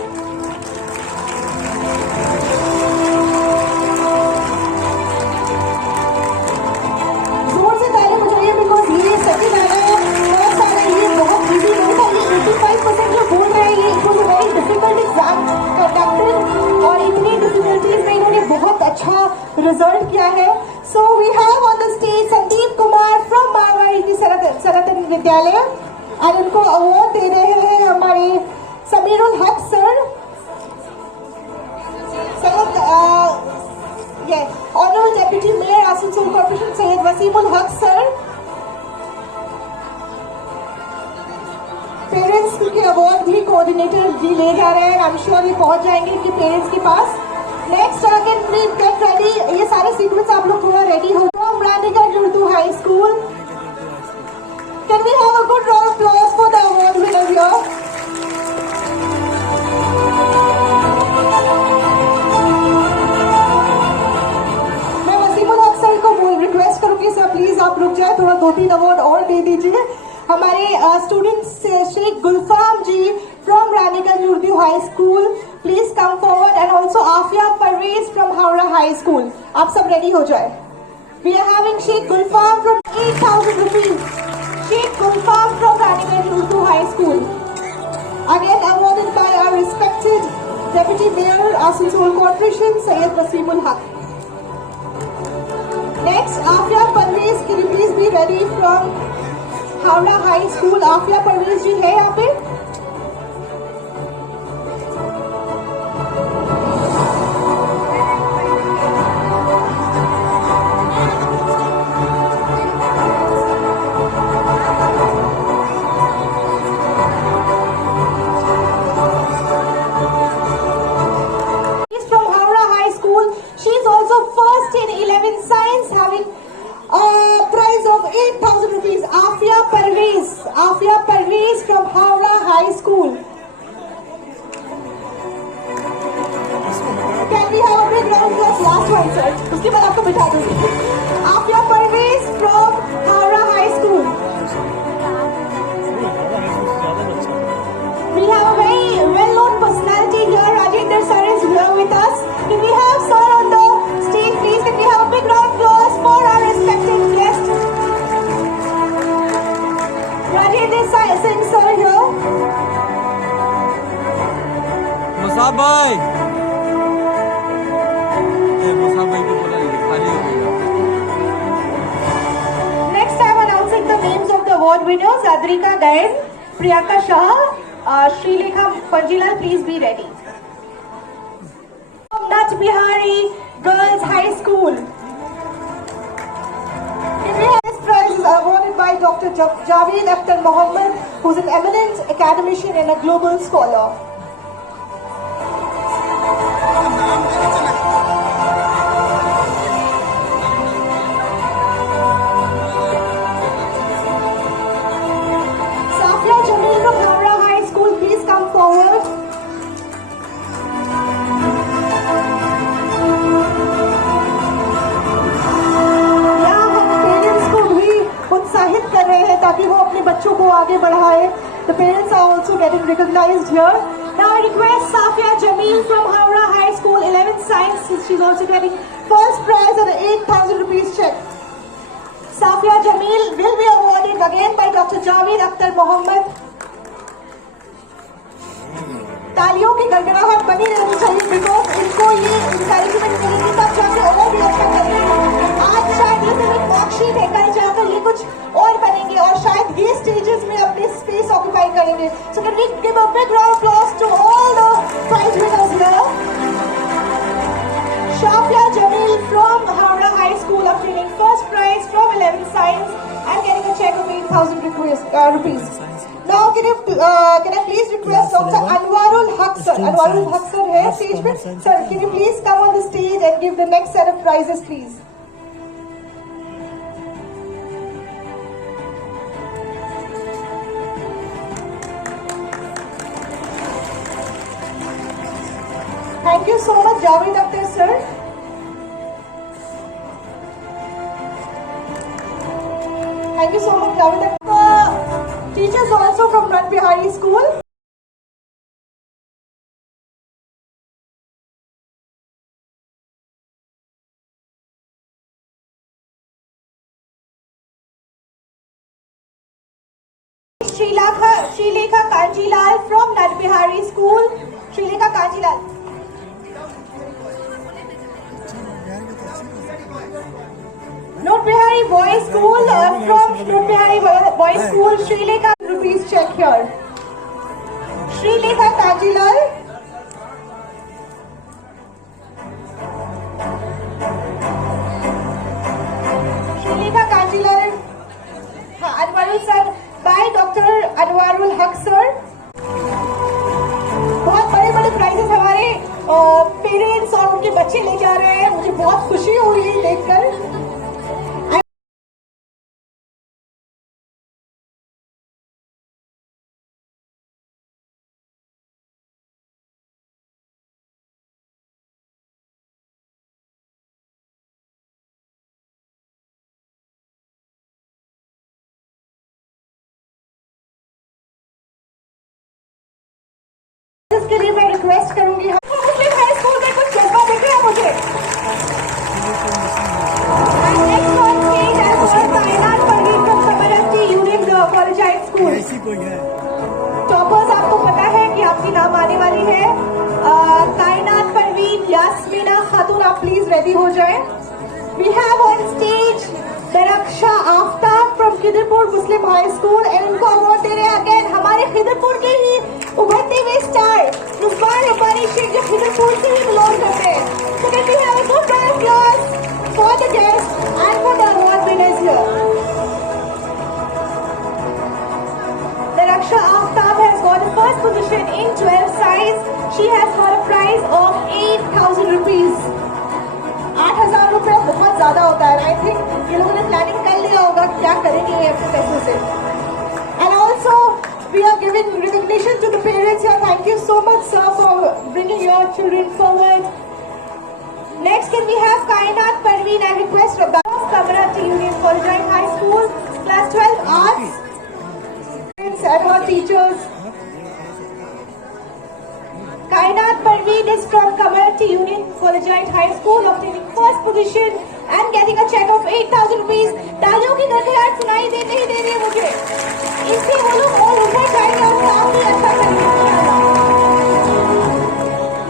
जोर से ताली बजाइए because ये second आना है, बहुत सारे ये बहुत busy लोग हैं, ये 85% जो बोल रहे हैं ये it was a very difficult exam conducted और इतनी difficulties में इन्होंने बहुत अच्छा result किया है. So we have on the stage Sandeep Kumar from Marwari Sanatan Vidyalaya और इनको award दे रहे हैं हमारे समीरुल हक sir. Yes, Honorable Deputy Mayor Asansol Corporation Syed Wasimul Haq sir. Parents के अवार्ड भी कोऑर्डिनेटर जी ले जा रहे हैं. आई एम श्योर ये पहुंच जाएंगे इनके पेरेंट्स के पास. Next can please get ready. ये सारे सीक्वेंस आप लोग थोड़ा रेडी हो. From Raniganj Urdu high school, can we have a good round of applause for the award winner here. मैं वसीमुल हक सर को रिक्वेस्ट करूंगी सर प्लीज आप रुक जाए, थोड़ा 2-3 अवार्ड और दे दीजिए. हमारे students Sheikh Gulfam ji from Raniganj Urdu high school, please come forward. And also Afia Parvez from Howrah high school. आप सब रेडी हो जाए. We are having Sheikh Gulfam from 8,000 rupees. Sheikh Gulfam from Raniganj Urdu high school, again awarded by our respected deputy mayor Asansol corporation Syed Wasimul Haq. Next, Afia Parvez, can you please be ready from Howrah High School. Afia Parvez जी है यहाँ पे. She's from Howrah High School. She's also first in 11 science, having a prize of 8,000 rupees. Afia Parvez from Howrah High School. Can we have a big round of applause? Last one, sir. उसके बाद आपको बिठा दूंगी. Afia Parvez from Howrah High School. We have a very well-known personality here. Rajendra sir is here with us. Can we have sir on the stage, please? Can we have a big round of applause for our respected guest? Rajendra Singh sir here. Musab भाई, Musab भाई को बोला खाली हो गया. Next, I am announcing the names of the award winners. Adrika Gain, Priyanka Shah, Srilekha Panjilal, please be ready. From Nat Bihari Girls High School. This prize is awarded by Dr. Javed Akhtar Mohammed, who is an eminent academician and a global scholar. Safia Jamil from Howrah High School, please come forward. यहाँ हम parents को भी उत्साहित कर रहे हैं ताकि वो अपने बच्चों को आगे बढ़ाए. The parents are also getting recognized here. Now I request Safia Jamil from Howrah High School, 11th Science. She's also getting first prize and an 8,000 rupees check. Safia Jamil will be awarded again by Dr. Javed Akhtar Mohammed. तालियों की गड़गड़ाहट बनी रहनी चाहिए because इनको ये encouragement मिलेगी तब जाके और भी अच्छा करेंगे. आज शायद ये सिर्फ मार्कशीट है, कल जाकर ये कुछ और बनेंगे और शायद ये स्टेजेस में अपने स्पेस ऑक्यूपाई करेंगे. So can we give a big round of applause to all the prize winners here. Shafia Jamil from Howrah High School obtaining first prize from 11th Science and getting a check of 8,000 rupees. Now can I please request Dr. Anwarul Haq sir. Anwarul Haq sir है stage पे. Sir, can you please come on the stage and give the next set of prizes, please? Thank you so much, Javed Akhtar sir. Thank you so much, Javed Akhtar. Teachers also from Ran Bihari School. Srilekha Kanjilal from Ran Bihari School. Srilekha Kanjilal. Not Bihari Boys School from Not Bihari Boys School. Srilekha rupees check here. Srilekha Kanjilal. Srilekha Kanjilal. Anwarul sir by Dr. Anwarul Haq sir. बहुत बड़े बड़े prices हमारे parents और उनके बच्चे ले जा रहे हैं. मुझे बहुत खुशी हुई है देखकर. इसके लिए मैं रिक्वेस्ट करूंगी मुस्लिम हाई स्कूल में कुछ जज्बा दिख रहा है मुझे. Next on stage I want Kainat Parveen from Kamarhati union collegiate school. ऐसी कोई है. टॉपर्स आपको पता है कि आपकी नाम आने वाली है. कायनात परवीन यास्मीना खातून, आप प्लीज रेडी हो जाएं. We have on stage Darakhsha Aftab from Khidirpur Muslim high school and इनको अवार्ड दे रहे हैं अगेन हमारे खिदरपुर के ही उभरते हुए स्टार नुस्बान रब्बानी शेख जो खिदरपुर से ही बिलोंग करते हैं. So can we have a good round of applause for the guests and for the award winners here. Daraksha Aftab has got the first position in 12 size. She has got a prize of 8,000 rupees. 8,000 रुपए बहुत ज्यादा होता है. I think ये लोगों ने planning कर लिया होगा क्या करेंगे ये अपने पैसों से. And also we are giving recognition to the parents here. Thank you so much sir for bringing your children forward. Next can we have Kainat Parveen. I request Kamarati Union Collegiate High School class 12 arts and her teachers. Kainat Parveen is from Kamarati Union Collegiate High School, obtaining first position and getting a check of 8,000 rupees. तालियों की गड़गड़ाहट सुनाई नहीं दे रही है मुझे. इससे वो लोग और ऊपर जाएंगे और काफी अच्छा करेंगे.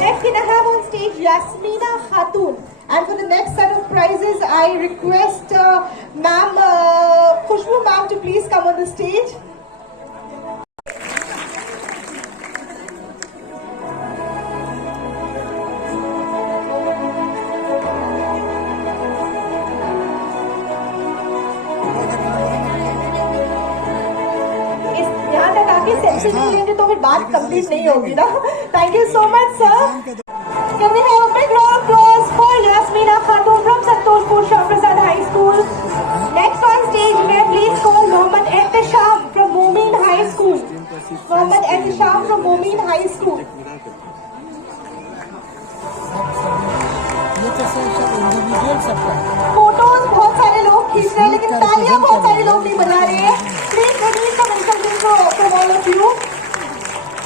Next can I have on stage Yasmina Khatun. And for the next set of prizes, I request Ma'am Khushbu Ma'am to please come on the stage. Selfie नहीं लेंगे तो फिर बात कंप्लीट नहीं होगी ना. Thank you so much sir. Can we have a big round of applause for Yasmina Khatun from Santospur Shah Prasad High School. Next on stage, may I please call Mohammad Ehtisham from Momin High School. Mohammad Ehtisham from Momin High School. ये तो सब individual सबका है. Photos बहुत सारे लोग खींच रहे हैं लेकिन तालियां बहुत सारे लोग नहीं बजा रहे हैं. Please release the welcome from all of you.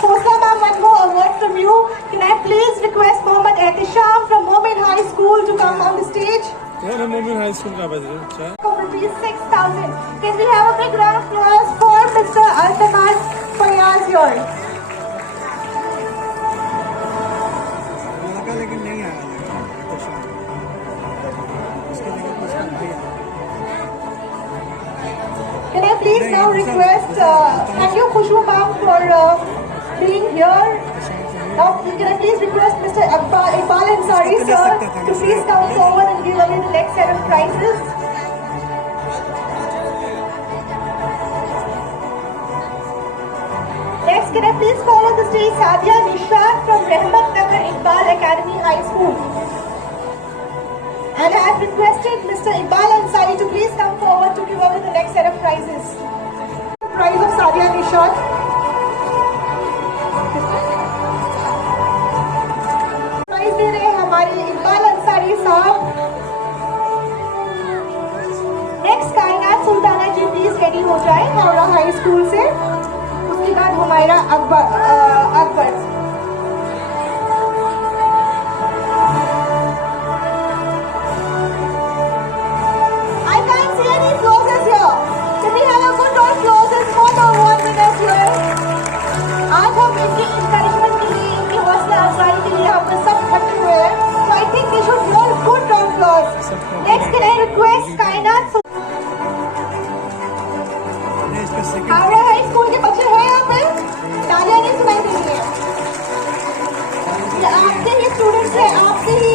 Khosla ma'am, one more award from you. Can I please request Mohammad Ehtisham from Momin High School to come on the stage? कौन है मोमिन हाई स्कूल का बच्चा? अच्छा. Rupees 6,000. Can we have a big round of applause for Mr. Altaman Fayaz here? लगा लेकिन नहीं आया. इसके लिए कुछ नहीं आया. Can I please now request, thank you Khushbu ma'am for being here. Now can I please request Mr. Iqbal Ansari sir to please come forward and give away the next set of prizes. Next can I please call on the stage Sadia Nishad from Rehmat Nagar Iqbal Academy High School. And I have requested Mr. Iqbal Ansari to please come forward to give away the next set of prizes. The prize of Sadia Nishad. Prize दे रहे हैं हमारे इकबाल अंसारी साहब. Next कायनात सुल्ताना जी please ready हो जाए Howrah high school से. Humaira Akbar. I can't see any applauses here. Can we have a good round of applauses for the award winners here? आज हम इनकी encouragement के लिए, इनकी हौसला अफजाई के लिए हम सब इकट्ठे हुए हैं. So I think they should give a good round of applause. Next, can I request Kainat? Howrah high school के बच्चे हैं यहाँ पे? तालियां नहीं सुनाई दे रही है. ये आपके ही स्टूडेंट्स हैं, आपके ही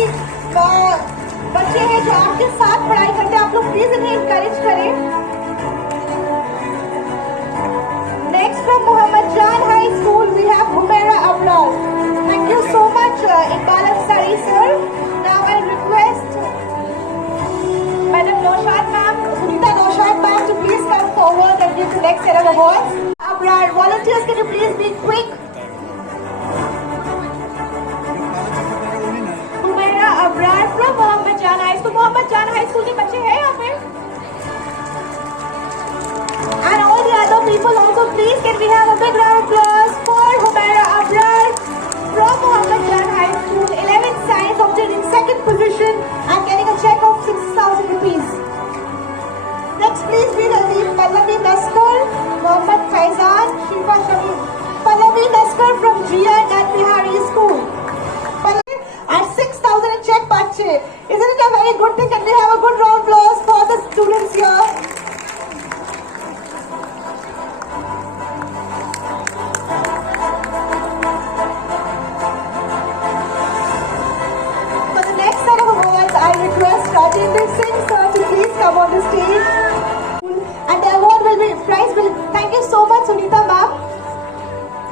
बच्चे हैं जो आपके साथ पढ़ाई करते हैं. आप लोग प्लीज इन्हें encourage करें. Next from Muhammad Jan High School, we have Humaira Abrar. Thank you so much, Iqbal Ansari sir. Now I request Madam Naushad ma'am, Sunita Naushad ma'am, to please come forward and give the next set of awards. Abrar, volunteers, can you please be quick? Humaira Abrar from Muhammad Jan High School. Muhammad Jan High School के बच्चे हैं यहाँ पे? And all the other people also, please can we have a big round of applause for Humaira Abrar from Muhammad Jan High School, 11th Science, obtaining second position and getting a check of 6,000 rupees. Next, please be ready, Pallavi Naskar, Muhammad Faizan, Shifa Shamim. Pallavi Naskar from Jia Nat Bihari School. And 6,000 in check, bache. Isn't it a very good thing? Can we have a good round of applause for the students here? For the next set of awards, I request Rajendra Singh sir to please come on the stage. And the award will be, thank you so much Sunita ma'am.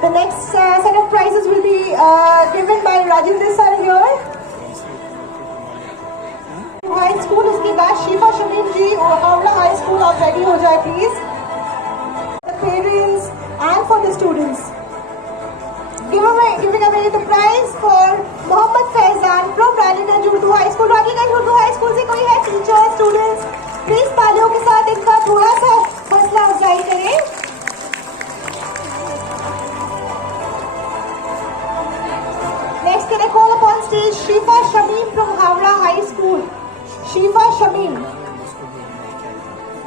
The next set of prizes will be given by Rajendra sir here. High School, उसके बाद शिफा शमीम जी और Howrah High School, आप ready हो जाए please. The parents and for the students. Giving away the prize for Muhammad Faizan from Raliganj Urdu High School. Raliganj Urdu High School से कोई है teacher, students? Please तालियों के साथ इनका थोड़ा सा हौसला अफजाई करें. Next, can I call upon stage Shifa Shamim from Havra High School. Shifa Shamim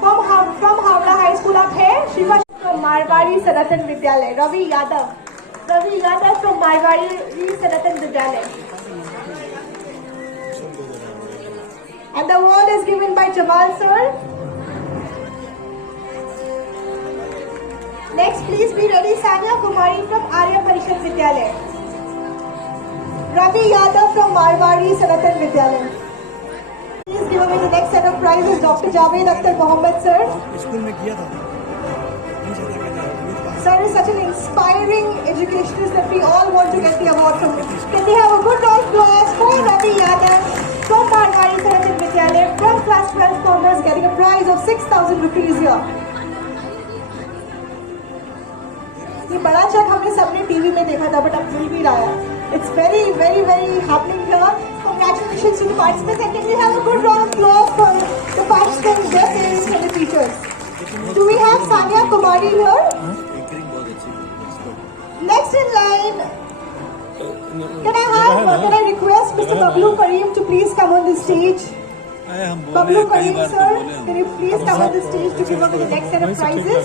from Havra High School. आप है Shifa from Marwari Sanatan Vidyalay. Ravi Yadav from Marwari Sanatan Vidyalay. And the award is given by Jamal sir. Next, please be ready, Sanya Kumari from Arya Parishad Vidyalay. Ravi Yadav from Marwari Sanatan Vidyalay. Please give away the next set of prizes, Dr. Javed Akhtar Mohammed sir. School में किया था. Sir is such an inspiring educationist that we all want to get the award from him. Can we have a good round of applause for Ravi Yadav from Marwari Sanatan Vidyalay from class 12 commerce, getting a prize of 6,000 rupees here. ये बड़ा check हमने सबने TV में देखा था, but अब मिल भी रहा है. It's very, very, very happening here. Congratulations to the participants, and can we have a good round of applause for the participants, their parents and the teachers. Do we have Sanya Kumari here? Next in line, can I request Mr. Bablu Kareem to please come on the stage? Bablu Kareem sir, can you please come on the stage to give away the next set of prizes?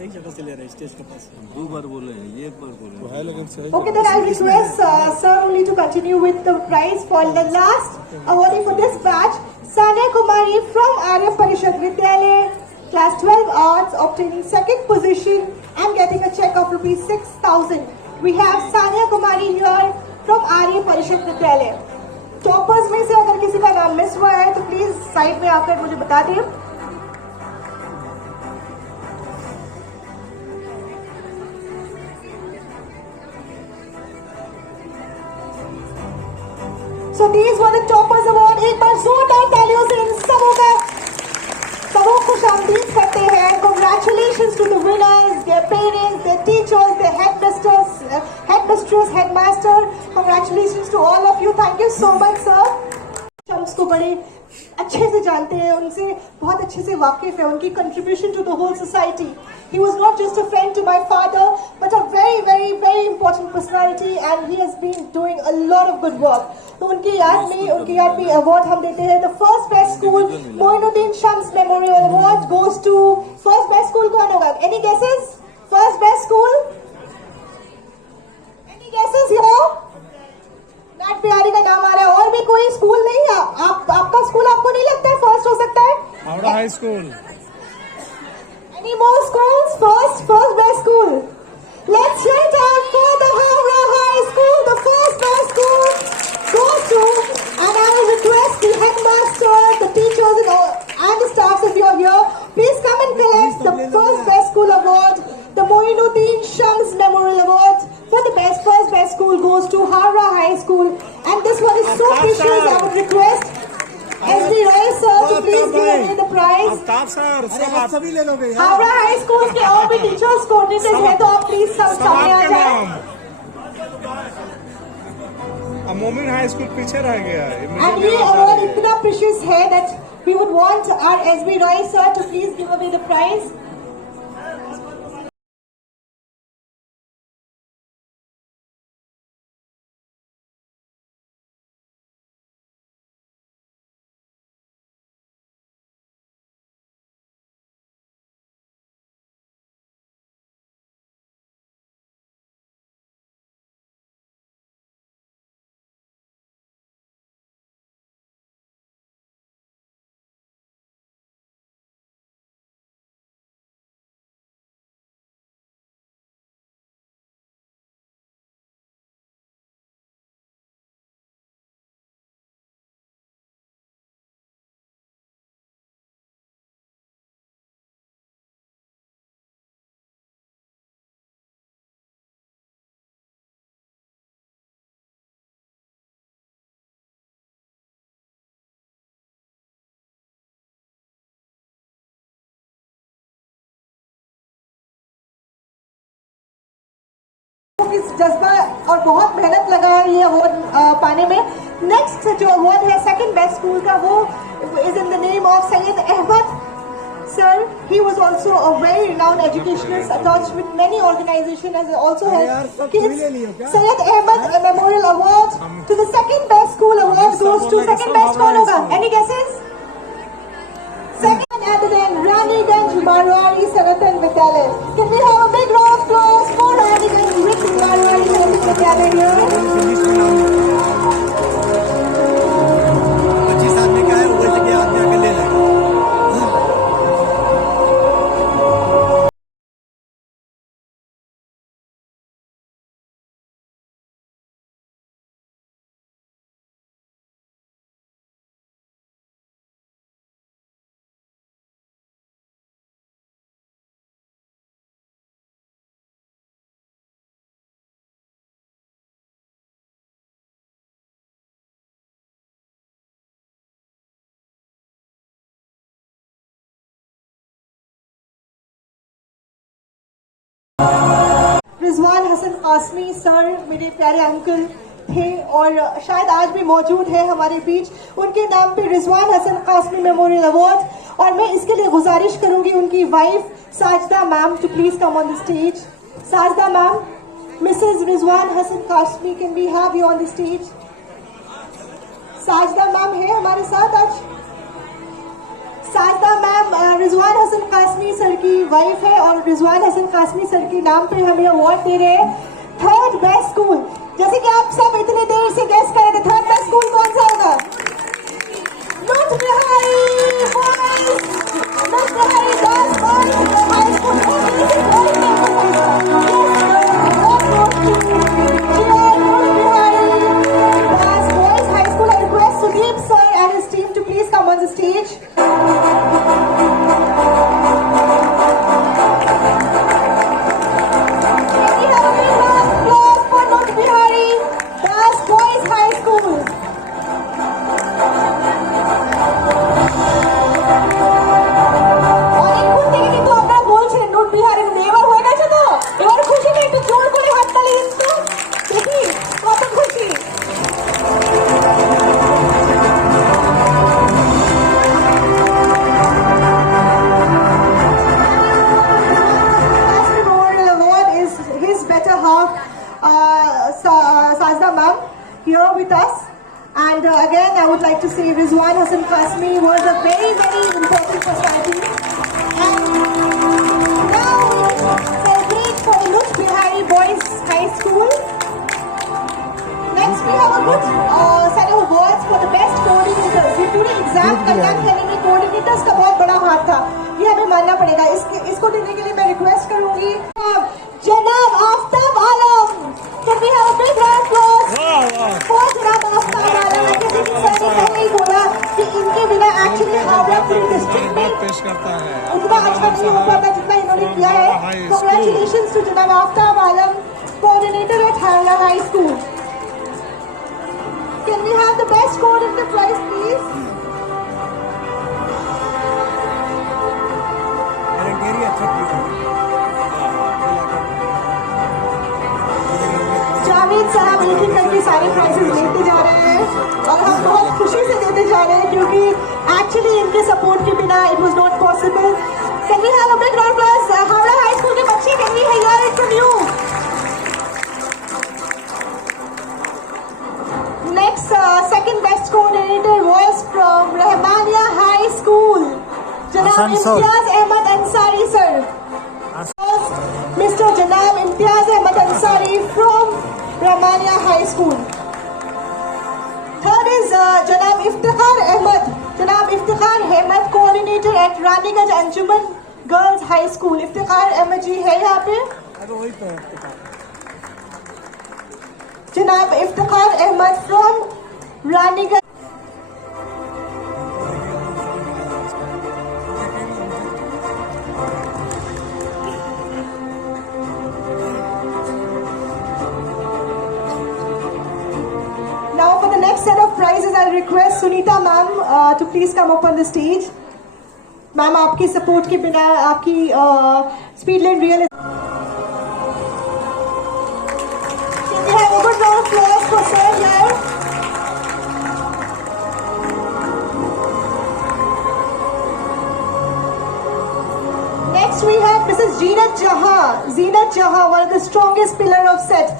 एक जगह से ले रहे हैं stage के पास. दो बार बोले हैं, ये बार बोले हैं. Okay, then I'll request sir only to continue with the prize for the last awardee for this batch, Sanya Kumari from Arya Parishad Vidyalay, class 12 arts, obtaining second position and getting a check of rupees 6,000. We have Sanya Kumari here from Arya Parishad Vidyalay. Toppers में से अगर किसी का नाम miss हुआ है तो please side में आकर मुझे बता दें. So these were the toppers award. एक बार जोरदार तालियों से इन सबों को खुशामदीद करते हैं. Congratulations to the winners, their parents, their teachers, their headmistress, headmaster. Congratulations to all of you. Thank you so much, sir. हम उसको बड़े अच्छे से जानते हैं, उनसे बहुत अच्छे से वाकिफ है, उनकी contribution to the whole society. He was not just a friend to my father, but a very, very, very important personality, and he has been doing a lot of good work. तो उनकी याद में award हम देते हैं. The first best school, Moinuddin Shams memorial award goes to first best school. कौन होगा? Any guesses? First best school? Any guesses here? नाट प्यारी का नाम आ रहा है. और भी कोई स्कूल नहीं है? आपका स्कूल आपको नहीं लगता है फर्स्ट हो सकता है? Howrah high school. Any more schools? First best school. Let's hear it out for the Howrah High School. The first best school goes to, and I will request the headmaster, the teachers and the staffs, if you are here, please come and collect the first best school award. The Moinuddin Shams Memorial Award for the first best school goes to Howrah High School. And this one is so precious, I would request SB Roy sir to please give away the prize. Aftab sir, सब आप सभी ले लोगे. Howrah high school के और भी teachers coordinators हैं, तो आप प्लीज सामने आ जाएं. अब मोमिन हाई स्कूल पीछे रह गया है. And ये अवार्ड इतना प्रीशियस है that we would want our SB Roy sir to please give away the prize. इस जज्बा और बहुत मेहनत लगा है ये अवार्ड पाने में. नेक्स्ट जो अवार्ड है सेकंड बेस्ट स्कूल का, वो is in the name of Syed Ahmed sir. He was also a very renowned educationist attached with many organization as also help kids. Syed Ahmed memorial award to the second best school award goes to second best कौन होगा? Any guesses? Second at the end, Raniganj Marwari Sanatan Vidyalaya. Can we have a big round of applause for Raniganj Marwari Sanatan Vidyalaya here? 25 आदमी का है, वो जगह आदमी आके ले लेगा. रिजवान हसन कासमी सर मेरे प्यारे अंकल थे और शायद आज भी मौजूद है हमारे बीच. उनके नाम पे रिजवान हसन कासमी मेमोरियल अवार्ड. और मैं इसके लिए गुजारिश करूंगी उनकी wife Sajida ma'am to please come on the stage. Sajida ma'am, missus Rizwan Hasan Qasmi, can we have you on the stage? Sajida ma'am है हमारे साथ आज. साजिदा मैम रिजवान हसन कासमी सर की वाइफ है और रिजवान हसन कासमी सर के नाम पे हमें अवार्ड दे रहे हैं. थर्ड बेस्ट स्कूल, जैसे कि आप सब इतने देर से गेस कर रहे थे, थर्ड बेस्ट स्कूल कौन सा होगा? Nut Behari boys, Nut Behari girls boys high school. Sudeep sir and his team to please come on the stage. Can we have a big round of applause for Nut Bihari Das Boys High School? And again, I would like to say Rizwan Hassan Qasmi was a very, very important personality. And now we celebrate for Anuj Bihari Boys High School. Next, we have a good set of awards for the best coordinators. ये पूरे exam conduct करने में coordinators का बहुत बड़ा हाथ था, ये हमें मानना पड़ेगा. इसको देने के लिए मैं रिक्वेस्ट करूंगी जनाब आफ्ताब आलम. Can we have a big round of applause for जनाब आफ्ताब आलम? किसी ने पहले ही बोला कि इनके बिना एक्चुअली हावड़ा पूरी डिस्ट्रिक्ट में पेश करता है उतना अच्छा नहीं हो पाता जितना इन्होंने किया है. Congratulations to जनाब आफ्ताब आलम, coordinator at Haवड़ा High School. Can we have the best coordinator prize, please? Voluntary अच्छा किया जावेद साहब एक एक करके सारे प्राइजेस लेते जा रहे हैं और हम बहुत खुशी से देते जा रहे हैं क्योंकि एक्चुअली इनके सपोर्ट के बिना it was not possible. Can we have a big round of applause? Howrah high school के बच्चे, can we hear it from you? Next, second best coordinator was from Rahmania High School. Janab Imtiaz Ahmad Ansari, sir. Mr. Janab Imtiaz Ahmad Ansari from Rahmania High School. Third is Janab Iftikhar Ahmad. Janab Iftikhar Ahmad, coordinator at Raniganj Anjuman Girls High School. Iftikhar Ahmad ji है यहाँ पे? Janab Iftikhar Ahmad from Raniganj. Now for the next set of prizes, I'll request Sunita ma'am to please come up on the stage. Ma'am, आपकी support के बिना आपकी speed lane real. Can we have a good round of applause for sir here? Next we have Mrs. Zeenat Jahan. Zeenat Jahan, one of the strongest pillar of set.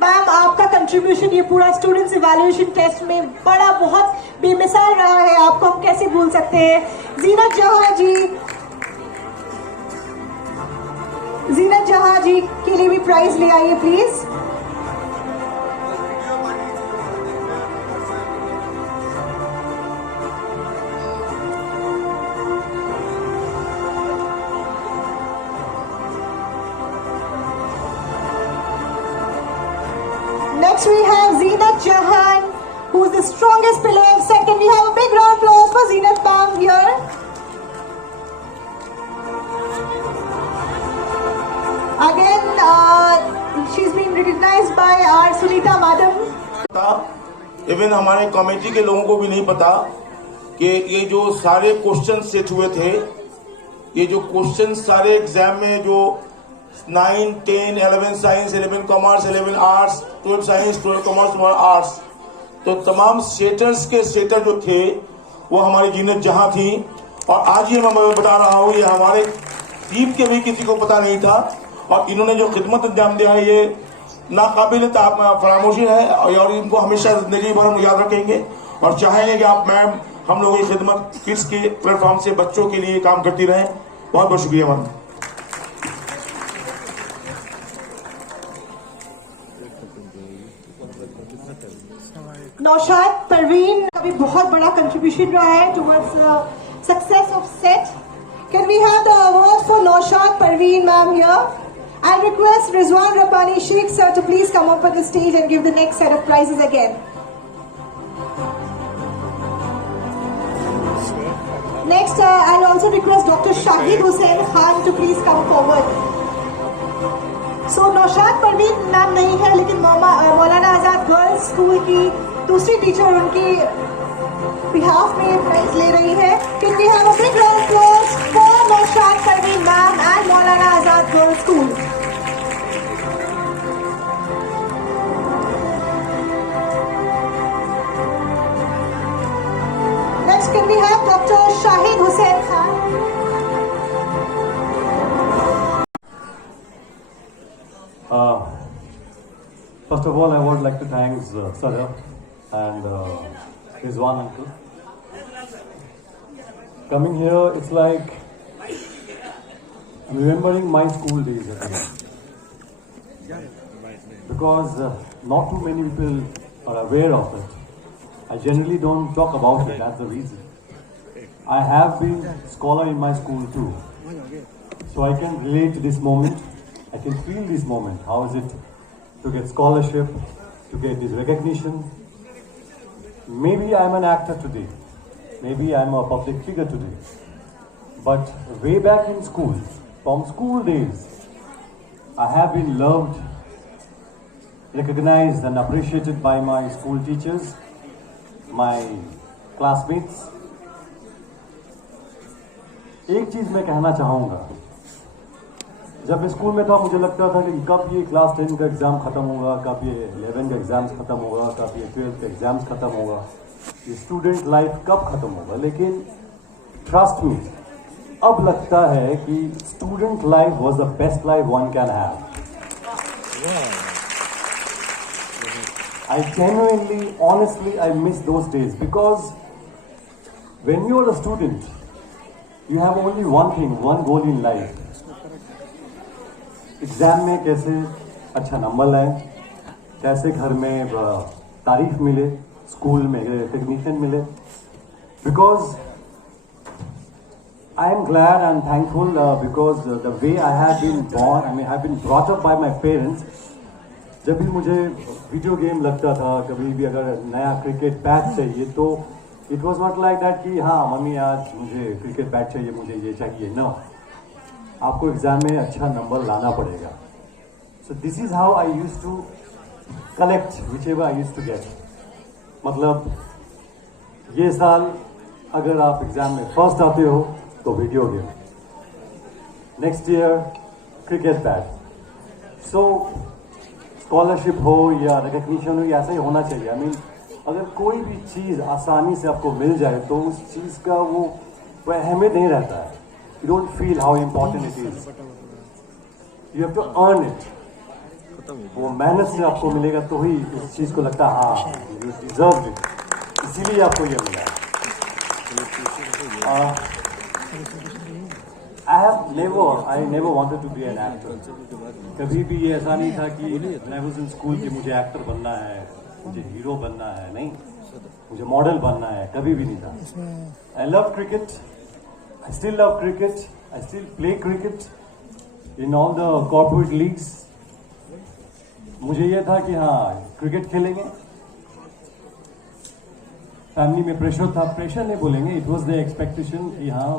Ma'am, आपका contribution ये पूरा students evaluation test में बड़ा बहुत बेमिसाल रहा है, आपको हम कैसे भूल सकते हैं. जीनत जहां जी के लिए भी प्राइज ले आइए please. Next we have Zeenat Jahan, who is the strongest pillar of set. Can we have a big round of applause for Zeenat ma'am here? Again, she's been recognized by our Sunita madam. Even हमारे committee के लोगों को भी नहीं पता कि ये जो सारे क्वेश्चन सेट हुए थे, ये जो क्वेश्चन सारे एग्जाम में जो 9, 10, 11 science, 11 commerce, 11 arts, 12 science, 12 commerce, 12 arts, तो तमाम सेटर्स के सेटर जो थे वो हमारी जीनत जहां थी. और आज ये मैं बता रहा हूँ, ये हमारे टीम के भी किसी को पता नहीं था और इन्होंने जो खिदमत अंजाम दिया है ये नाकाबिल फरामोशी है और इनको हमेशा जिंदगी भर हम याद रखेंगे और चाहेंगे कि आप मैम हम लोगों की खिदमत किड्स के प्लेटफॉर्म से बच्चों के लिए काम करती रहें. बहुत बहुत शुक्रिया मैम. नौशाद परवीन का भी बहुत बड़ा कंट्रीब्यूशन रहा है towards success of set. Can we have the award for Naushad Parveen ma'am here? I request Rizwan Rabbani Sheikh sir to please come up on the stage and give the next set of prizes again. Next, I'll also request Dr. Shahid Hussain Khan to please come forward. So, Naushad Parveen ma'am नहीं है, लेकिन मौलाना Azad girls school की दूसरी teacher उनकी behalf में prize ले रही है. Can we have a big round of applause for Naushad Parveen ma'am and Maulana Azad girls school? Next, can we have Dr. Shahid Hussain Khan? First of all, I would like to thank Sir and Rizwan uncle. Coming here, it's like I'm remembering my school days again. Because not too many people are aware of it. I generally don't talk about it, that's the reason. I have been scholar in my school too. So I can relate to this moment. I can feel this moment. How is it to get scholarship, to get this recognition? Maybe I'm an actor today. Maybe I'm a public figure today. But way back in school, from school days, I have been loved, recognized and appreciated by my school teachers, my classmates. एक चीज मैं कहना चाहूंगा, जब मैं school में था मुझे लगता था कि कब ये क्लास 10 का एग्जाम खत्म होगा, कब ये 11 का एग्जाम्स खत्म होगा, कब ये 12 का एग्जाम्स खत्म होगा, ये स्टूडेंट लाइफ कब खत्म होगा. लेकिन ट्रस्ट मी, अब लगता है कि student life was the best life one can have. I genuinely, honestly, I miss those days because when you are a student, you have only one thing, one goal in life. Exam में कैसे अच्छा number लाए, कैसे घर में तारीफ मिले, school में रिकग्निशन मिले. Because I am glad and thankful because the way I have been born, I mean, I have been brought up by my parents. जब भी मुझे वीडियो गेम लगता था, कभी भी अगर नया क्रिकेट बैट चाहिए तो it was not like that कि हाँ मम्मी आज मुझे क्रिकेट बैट चाहिए, मुझे ये चाहिए. नो, आपको एग्जाम में अच्छा नंबर लाना पड़ेगा. So this is how I use to collect which ever I use to get. मतलब ये साल अगर आप एग्जाम में फर्स्ट आते हो तो video game, next year cricket bat. So scholarship हो या रिकग्निशन हो, ऐसा ही होना चाहिए. आई मीन अगर कोई भी चीज़ आसानी से आपको मिल जाए तो उस चीज़ का वो अहमियत नहीं रहता है. You don't feel how important it is. You have to earn it. वो मेहनत से आपको मिलेगा तो ही उस चीज़ को लगता है हाँ यू डिजर्व इट, इसीलिए आपको ये मिला. I never wanted to be an actor. कभी भी ये ऐसा नहीं था कि when I was in school कि मुझे एक्टर बनना है, मुझे हीरो बनना है. नहीं, मुझे मॉडल बनना है, कभी भी नहीं था. I love cricket. I still love cricket. I still play cricket in all the corporate leagues. मुझे ये था कि हाँ क्रिकेट खेलेंगे. फैमिली में प्रेशर था, प्रेशर नहीं बोलेंगे, इट वॉज द एक्सपेक्टेशन कि हाँ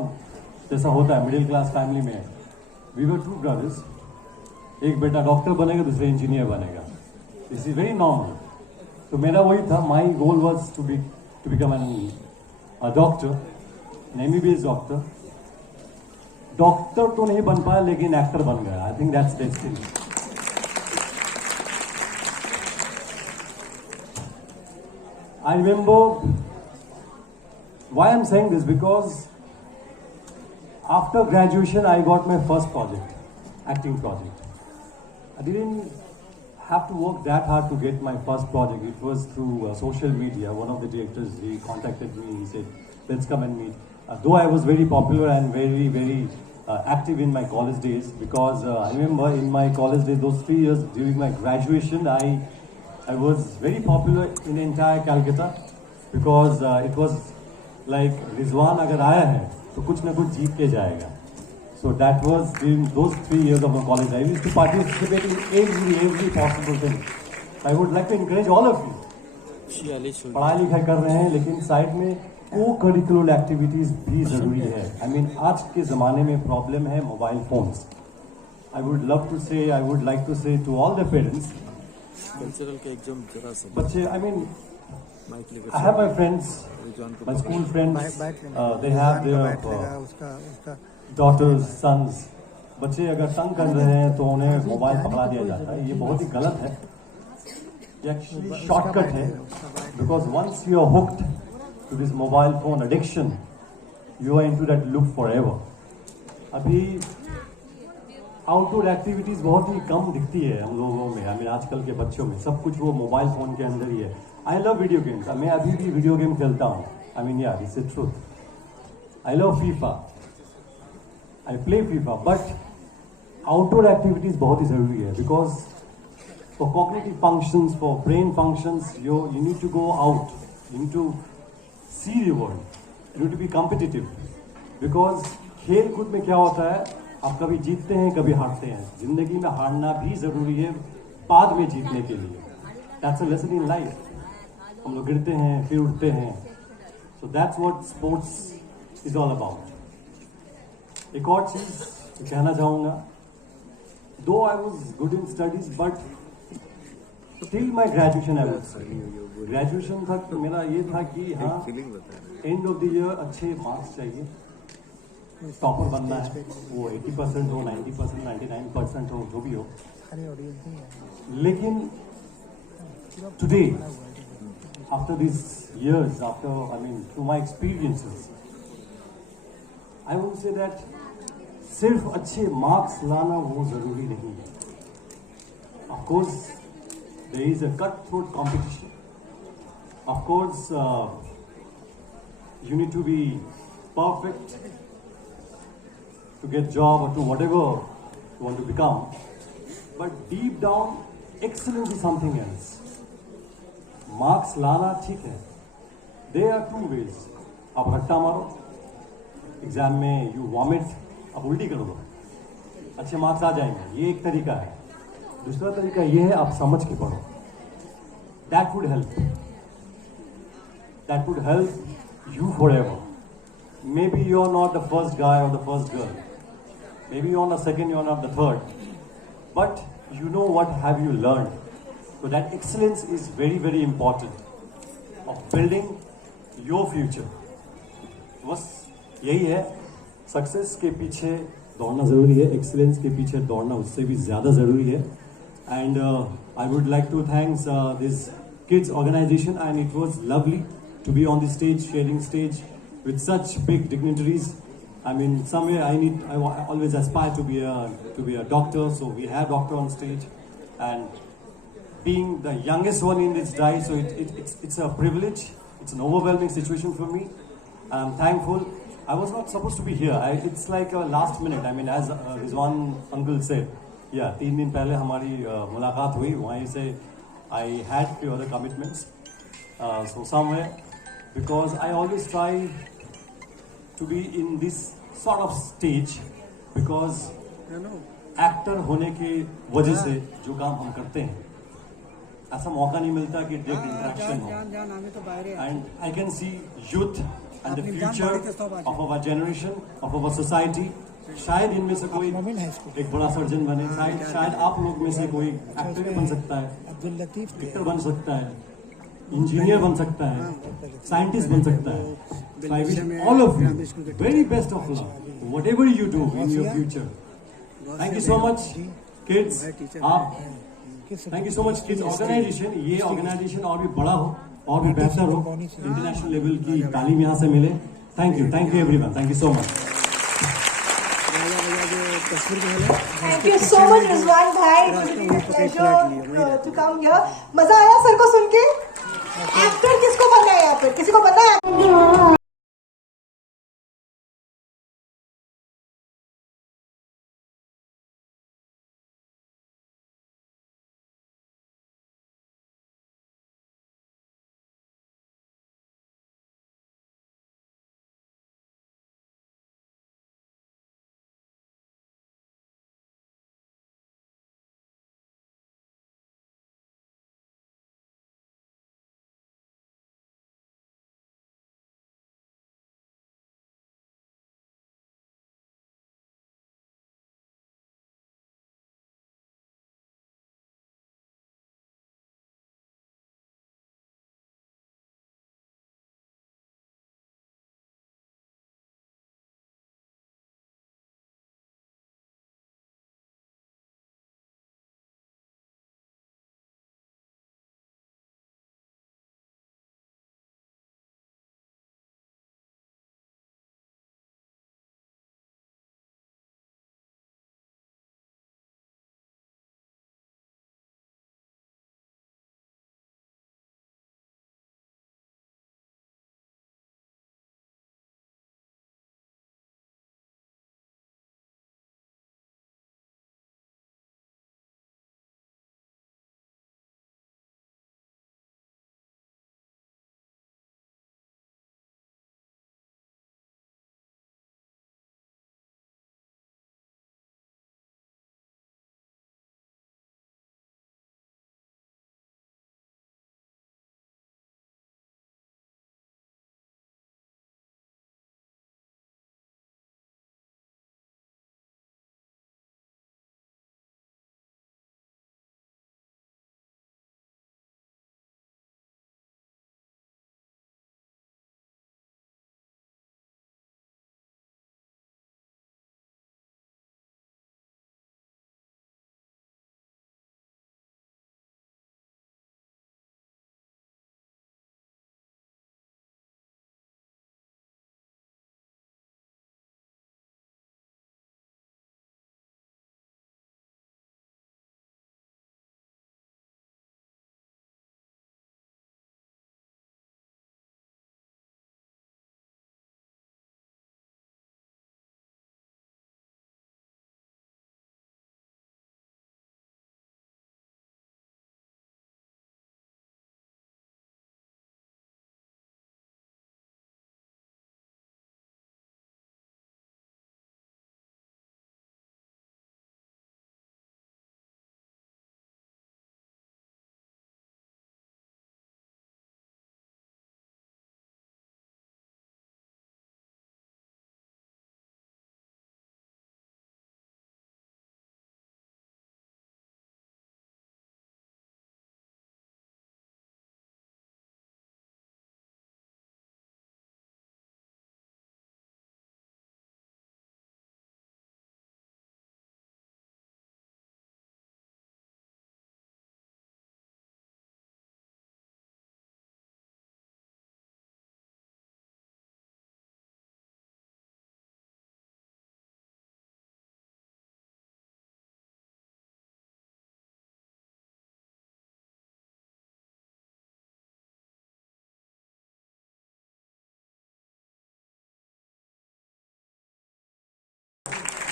जैसा होता है मिडिल क्लास फैमिली में. वी वर टू ब्रदर्स, एक बेटा डॉक्टर बनेगा, दूसरे इंजीनियर बनेगा. This is very normal. तो मेरा वही था, my goal was to become an doctor, an MBBS doctor. Doctor तो नहीं बन पाया लेकिन एक्टर बन गया. I think that's destiny. I remember why I'm saying this because after graduation I got my first project, acting project. I didn't have to work that hard to get my first project. It was through social media. One of the directors, he contacted me. He said, "Let's come and meet." Though I was very popular and very active in my college days, because I remember in my college days, those 3 years during my graduation, I was very popular in entire Calcutta because it was like Rizwan अगर आया है तो कुछ ना कुछ जीत के जाएगा. So that was during those 3 years of my college. I used to participate in every possible thing. I would like to encourage all of you. पढ़ाई लिखाई कर रहे हैं लेकिन साइड में को-करिकुलर एक्टिविटीज भी जरूरी है. I mean आज के ज़माने में प्रॉब्लम है mobile phones. I would like to say to all the parents, बच्चे, I mean, I have my friends, my school friends, they have their daughters, sons. बच्चे अगर तंग कर रहे हैं तो उन्हें मोबाइल पकड़ा दिया जाता है. ये बहुत ही गलत है. ये एक्चुअली शॉर्टकट है because once you are hooked to this mobile phone addiction, you are into that loop forever. अभी आउटडोर एक्टिविटीज बहुत ही कम दिखती है हम लोगों में. आई मीन आजकल के बच्चों में सब कुछ वो मोबाइल फोन के अंदर ही है. आई लव वीडियो गेम्स, मैं अभी भी वीडियो गेम खेलता हूँ. I mean, yeah, it's the truth. I love FIFA. I play FIFA, but outdoor activities बहुत ही ज़रूरी है, because for cognitive functions, for brain functions, you need to go out. You need to see the world. You need to be competitive. Because खेल कूद में क्या होता है, आप कभी जीतते हैं, कभी हारते हैं. जिंदगी में हारना भी ज़रूरी है बाद में जीतने के लिए. That's a lesson in life. हम लोग गिरते हैं, फिर उठते हैं. So that's what sports is all about. एक और चीज कहना चाहूँगा, though I was good in studies, but till my graduation I was graduation तक मेरा ये था कि हाँ end of the year अच्छे मार्क्स चाहिए, टॉपर बनना है, वो 80% हो, 90%, 99% हो, जो भी हो. लेकिन today, after these years, through my experiences, I would say that सिर्फ अच्छे मार्क्स लाना वो जरूरी नहीं है. Of course, there is a cutthroat competition. Of course, you need to be perfect to get job or to whatever you want to become. But deep down, excellence is something else. Marks लाना ठीक है. There are two ways. आप रट्टा मारो, exam में you vomit, आप उल्टी कर दो, अच्छे मार्क्स आ जाएंगे, ये एक तरीका है. दूसरा तरीका ये है आप समझ के पढ़ो. That would help. That would help you forever. Maybe you are not the first guy or the first girl. Maybe you are not the second, you are not the third. But you know what have you learned. So that excellence is very, very important of building your future. बस यही है. Success के पीछे दौड़ना ज़रूरी है, excellence के पीछे दौड़ना उससे भी ज़्यादा ज़रूरी है. And I would like to thanks this kids organization, and it was lovely to be on the stage, sharing stage with such big dignitaries. I mean, somewhere I always aspire to be a doctor, so we have doctor on stage, and being the youngest one in this drive, so it's a privilege. It's an overwhelming situation for me. I'm thankful. I was not supposed to be here. It's like a last minute. I mean, as Rizwan uncle said, yeah, 3 दिन पहले हमारी मुलाकात हुई. वहीं से I had few other commitments. So somewhere, because I always try to be in this sort of stage, because actor होने के वजह से जो काम हम करते हैं, ऐसा मौका नहीं मिलता कि डायरेक्ट इंटरेक्शन हो. And I can see youth and the future of our generation, of our society. शायद इनमें से कोई एक बड़ा सर्जन बने, शायद आप लोग में से कोई एक्टर बन सकता है, एक्टर बन सकता है, इंजीनियर बन सकता है, साइंटिस्ट बन सकता है. So I wish all of you very best of luck, whatever you do in your future. Thank you so much, kids. Thank you so much, kids organization. ये organization और भी बड़ा हो, और भी बेहतर हो, international level की तालीम यहाँ से मिले. Thank you everyone. Thank you so much. Thank you so much, Rizwan bhai. It was really a pleasure to come here. मजा आया सर को सुन के? एक्टर किसको बनना है यहाँ पे? किसी को बनना है?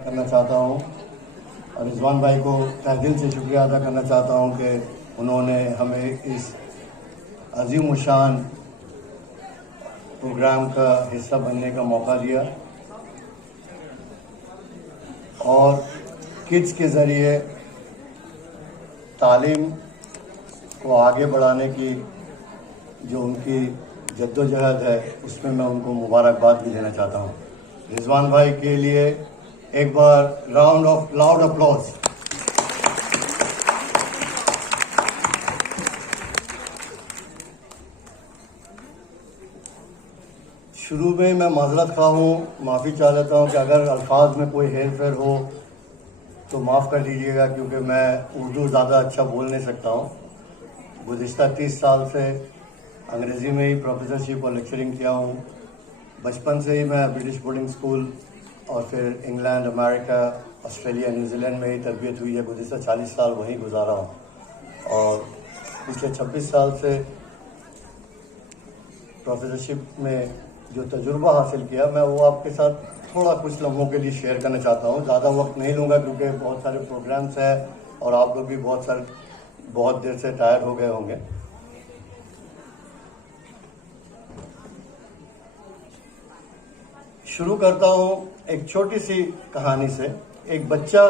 करना चाहता हूँ और रिजवान भाई को तहे दिल से शुक्रिया अदा करना चाहता हूँ कि उन्होंने हमें इस अजीम शान प्रोग्राम का हिस्सा बनने का मौका दिया और किड्स के ज़रिए तालीम को आगे बढ़ाने की जो उनकी जद्दोजहद है उसमें मैं उनको मुबारकबाद भी देना चाहता हूँ। रिजवान भाई के लिए एक बार राउंड ऑफ लाउड अप्लॉज। शुरू में मैं माजरत खा हूँ, माफ़ी चाह लेता हूँ कि अगर अल्फाज में कोई हेर फेर हो तो माफ़ कर दीजिएगा, क्योंकि मैं उर्दू ज़्यादा अच्छा बोल नहीं सकता हूँ। गुज़िश्ता 30 साल से अंग्रेज़ी में ही प्रोफेसरशिप और लेक्चरिंग किया हूँ। बचपन से ही मैं ब्रिटिश बोर्डिंग स्कूल और फिर इंग्लैंड, अमेरिका, ऑस्ट्रेलिया, न्यूजीलैंड में ही तरबियत हुई है। गुज़िश्ता 40 साल वहीं गुजारा हूँ और पिछले 26 साल से प्रोफेसरशिप में जो तजुर्बा हासिल किया मैं वो आपके साथ थोड़ा कुछ लम्हों के लिए शेयर करना चाहता हूँ। ज़्यादा वक्त नहीं लूँगा क्योंकि बहुत सारे प्रोग्राम्स हैं और आप लोग भी बहुत देर से टायर्ड हो गए होंगे। शुरू करता हूँ एक छोटी सी कहानी से। एक बच्चा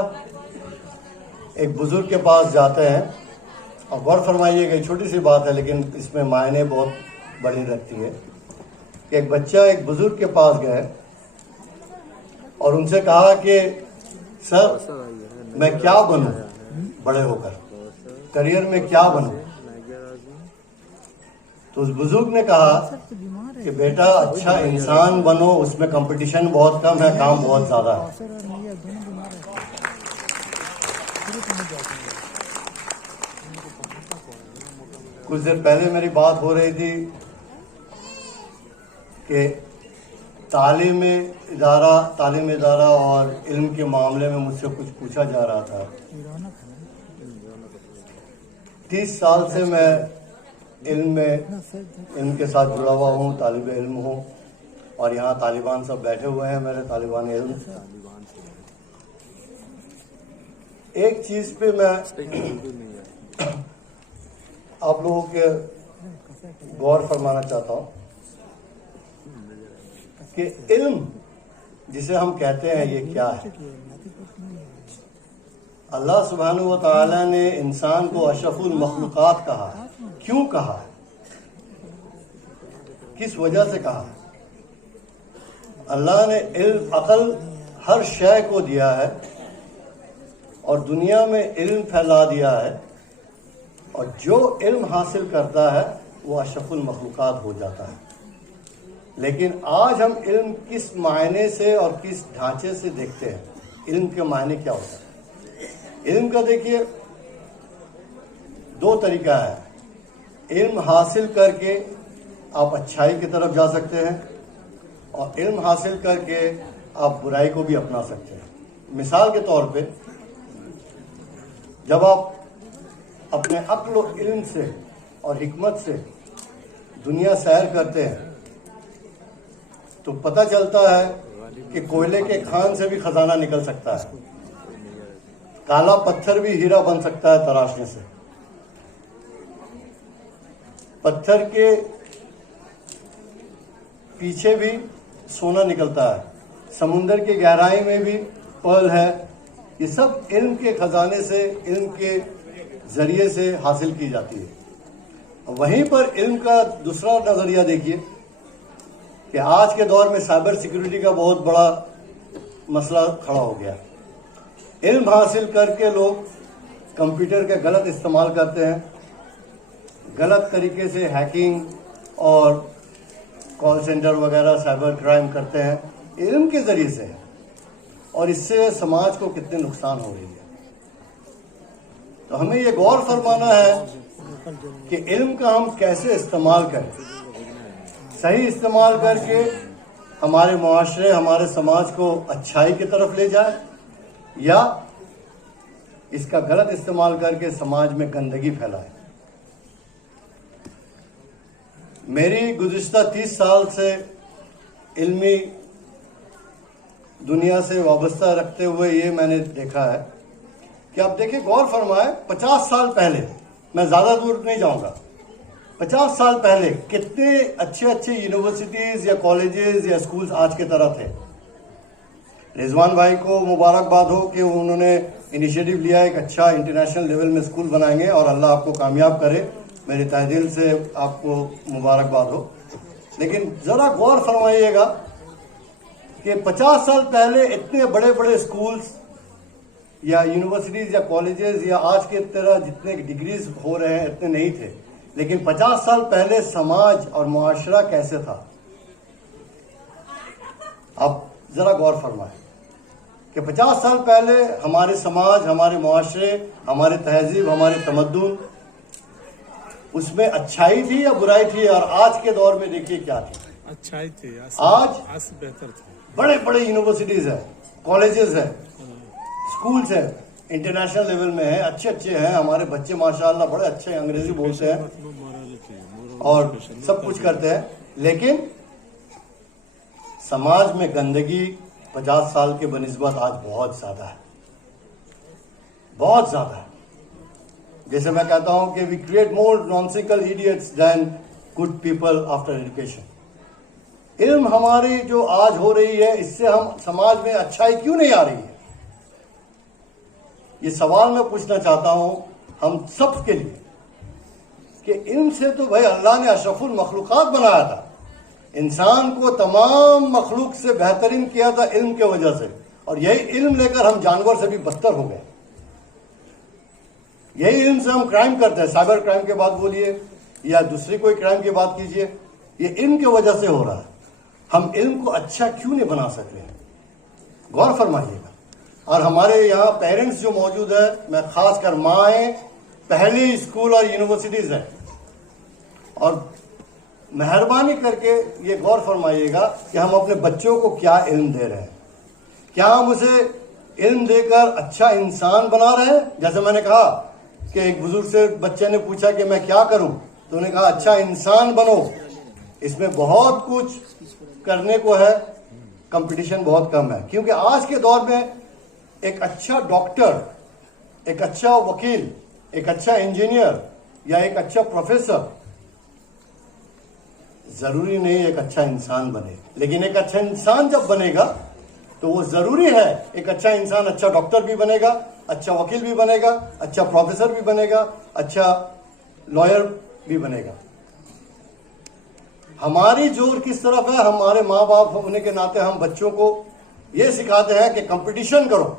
एक बुजुर्ग के पास जाते हैं और गौर फरमाइएगा, छोटी सी बात है लेकिन इसमें मायने बहुत बड़ी रखती है कि एक बच्चा एक बुजुर्ग के पास गए और उनसे कहा कि सर मैं क्या बनूं बड़े होकर, करियर में क्या बनूं। तो उस बुजुर्ग ने कहा कि बेटा अच्छा इंसान बनो, उसमें कंपटीशन बहुत कम है, काम बहुत ज्यादा है। कुछ देर पहले मेरी बात हो रही थी कि तालीम इदारा और इल्म के मामले में मुझसे कुछ पूछा जा रहा था। 30 साल से मैं इल्म के साथ जुड़ा हुआ हूँ, तालिब इल्म हूँ और यहाँ तालिबान सब बैठे हुए हैं मेरे तालिबान इल्म। एक चीज पे मैं आप लोगों के गौर फरमाना चाहता हूँ कि इल्म जिसे हम कहते हैं ये क्या है। अल्लाह सुब्हानहू व तआला ने इंसान को अशरफुल मखलूकात कहा। क्यों कहा, किस वजह से कहा? अल्लाह ने इल्म, अकल हर शय को दिया है और दुनिया में इल्म फैला दिया है और जो इल्म हासिल करता है वो अशरफुल मखलूकात हो जाता है। लेकिन आज हम इल्म किस मायने से और किस ढांचे से देखते हैं, इल्म के मायने क्या होता है। इल्म का देखिए दो तरीका है। इल्म हासिल करके आप अच्छाई की तरफ जा सकते हैं और इल्म हासिल करके आप बुराई को भी अपना सकते हैं। मिसाल के तौर पे जब आप अपने अक्ल और इल्म से और हिकमत से दुनिया सैर करते हैं तो पता चलता है कि कोयले के खान से भी खजाना निकल सकता है, काला पत्थर भी हीरा बन सकता है तराशने से, पत्थर के पीछे भी सोना निकलता है, समुंदर की गहराई में भी पर्ल है। ये सब इल्म के खजाने से, इल्म के जरिए से हासिल की जाती है। वहीं पर इल्म का दूसरा नजरिया देखिए कि आज के दौर में साइबर सिक्योरिटी का बहुत बड़ा मसला खड़ा हो गया। इल्म हासिल करके लोग कंप्यूटर का गलत इस्तेमाल करते हैं, गलत तरीके से हैकिंग और कॉल सेंटर वगैरह साइबर क्राइम करते हैं इल्म के जरिए से, और इससे समाज को कितने नुकसान हो रही है। तो हमें ये गौर फरमाना है कि इल्म का हम कैसे इस्तेमाल करें। सही इस्तेमाल करके हमारे मुआशरे, हमारे समाज को अच्छाई की तरफ ले जाए, या इसका गलत इस्तेमाल करके समाज में गंदगी फैलाए। मेरी गुज़िश्ता 30 साल से इल्मी दुनिया से वाबस्ता रखते हुए ये मैंने देखा है कि आप देखिए, गौर फरमाए, 50 साल पहले, मैं ज़्यादा दूर नहीं जाऊंगा, 50 साल पहले कितने अच्छे अच्छे यूनिवर्सिटीज़ या कॉलेजेस या स्कूल्स आज के तरह थे। रिजवान भाई को मुबारकबाद हो कि उन्होंने इनिशिएटिव लिया, एक अच्छा इंटरनेशनल लेवल में स्कूल बनाएंगे और अल्लाह आपको कामयाब करे, मेरे तहे दिल से आपको मुबारकबाद हो। लेकिन ज़रा गौर फरमाइएगा कि 50 साल पहले इतने बड़े बड़े स्कूल्स या यूनिवर्सिटीज़ या कॉलेजेस या आज के तरह जितने डिग्रीज हो रहे हैं इतने नहीं थे। लेकिन 50 साल पहले समाज और मुआशरा कैसे था, अब जरा गौर फरमाएं कि 50 साल पहले हमारे समाज, हमारे मुआशरे, हमारे तहजीब, हमारे तमद्दुन, उसमें अच्छाई थी या बुराई थी, और आज के दौर में देखिए क्या थी। अच्छाई थी, आज बेहतर थी। बड़े बड़े यूनिवर्सिटीज है, कॉलेजेस है, स्कूल्स है, इंटरनेशनल लेवल में है, अच्छे अच्छे हैं, हमारे बच्चे माशाल्लाह बड़े अच्छे अंग्रेजी बोलते हैं और सब कुछ करते हैं। लेकिन समाज में गंदगी 50 साल के बनिस्बत आज बहुत ज्यादा है, बहुत ज्यादा है। जैसे मैं कहता हूं कि we create more nonsensical idiots than good people after education. इल्म हमारी जो आज हो रही है, इससे हम समाज में अच्छाई क्यों नहीं आ रही है, ये सवाल मैं पूछना चाहता हूं हम सब के लिए कि इल्म से तो भाई अल्लाह ने अशरफुल मखलूकात बनाया था, इंसान को तमाम मखलूक से बेहतरीन किया था इल्म के वजह से, और यही इल्म लेकर हम जानवर से भी बदतर हो गए। यही इल्म से हम क्राइम करते हैं, साइबर क्राइम की बात बोलिए या दूसरी कोई क्राइम की बात कीजिए, ये इल्म की वजह से हो रहा है। हम इल्म को अच्छा क्यों नहीं बना सकते हैं, गौर फरमाइएगा। और हमारे यहाँ पेरेंट्स जो मौजूद है, मैं खासकर माएँ पहले स्कूल और यूनिवर्सिटीज हैं, और मेहरबानी करके ये गौर फरमाइएगा कि हम अपने बच्चों को क्या इल्म दे रहे हैं। क्या हम उसे इल्म देकर अच्छा इंसान बना रहे हैं? जैसे मैंने कहा कि एक बुजुर्ग से बच्चे ने पूछा कि मैं क्या करूं, तो उन्होंने कहा अच्छा इंसान बनो। इसमें बहुत कुछ करने को है, कंपटीशन बहुत कम है, क्योंकि आज के दौर में एक अच्छा डॉक्टर, एक अच्छा वकील, एक अच्छा इंजीनियर या एक अच्छा प्रोफेसर जरूरी नहीं एक अच्छा इंसान बने। लेकिन एक अच्छा इंसान जब बनेगा तो वो जरूरी है एक अच्छा इंसान अच्छा डॉक्टर भी बनेगा, अच्छा वकील भी बनेगा, अच्छा प्रोफेसर भी बनेगा, अच्छा लॉयर भी बनेगा। हमारी जोर किस तरफ है? हमारे माँ बाप होने के नाते हम बच्चों को ये सिखाते हैं कि कंपटीशन करो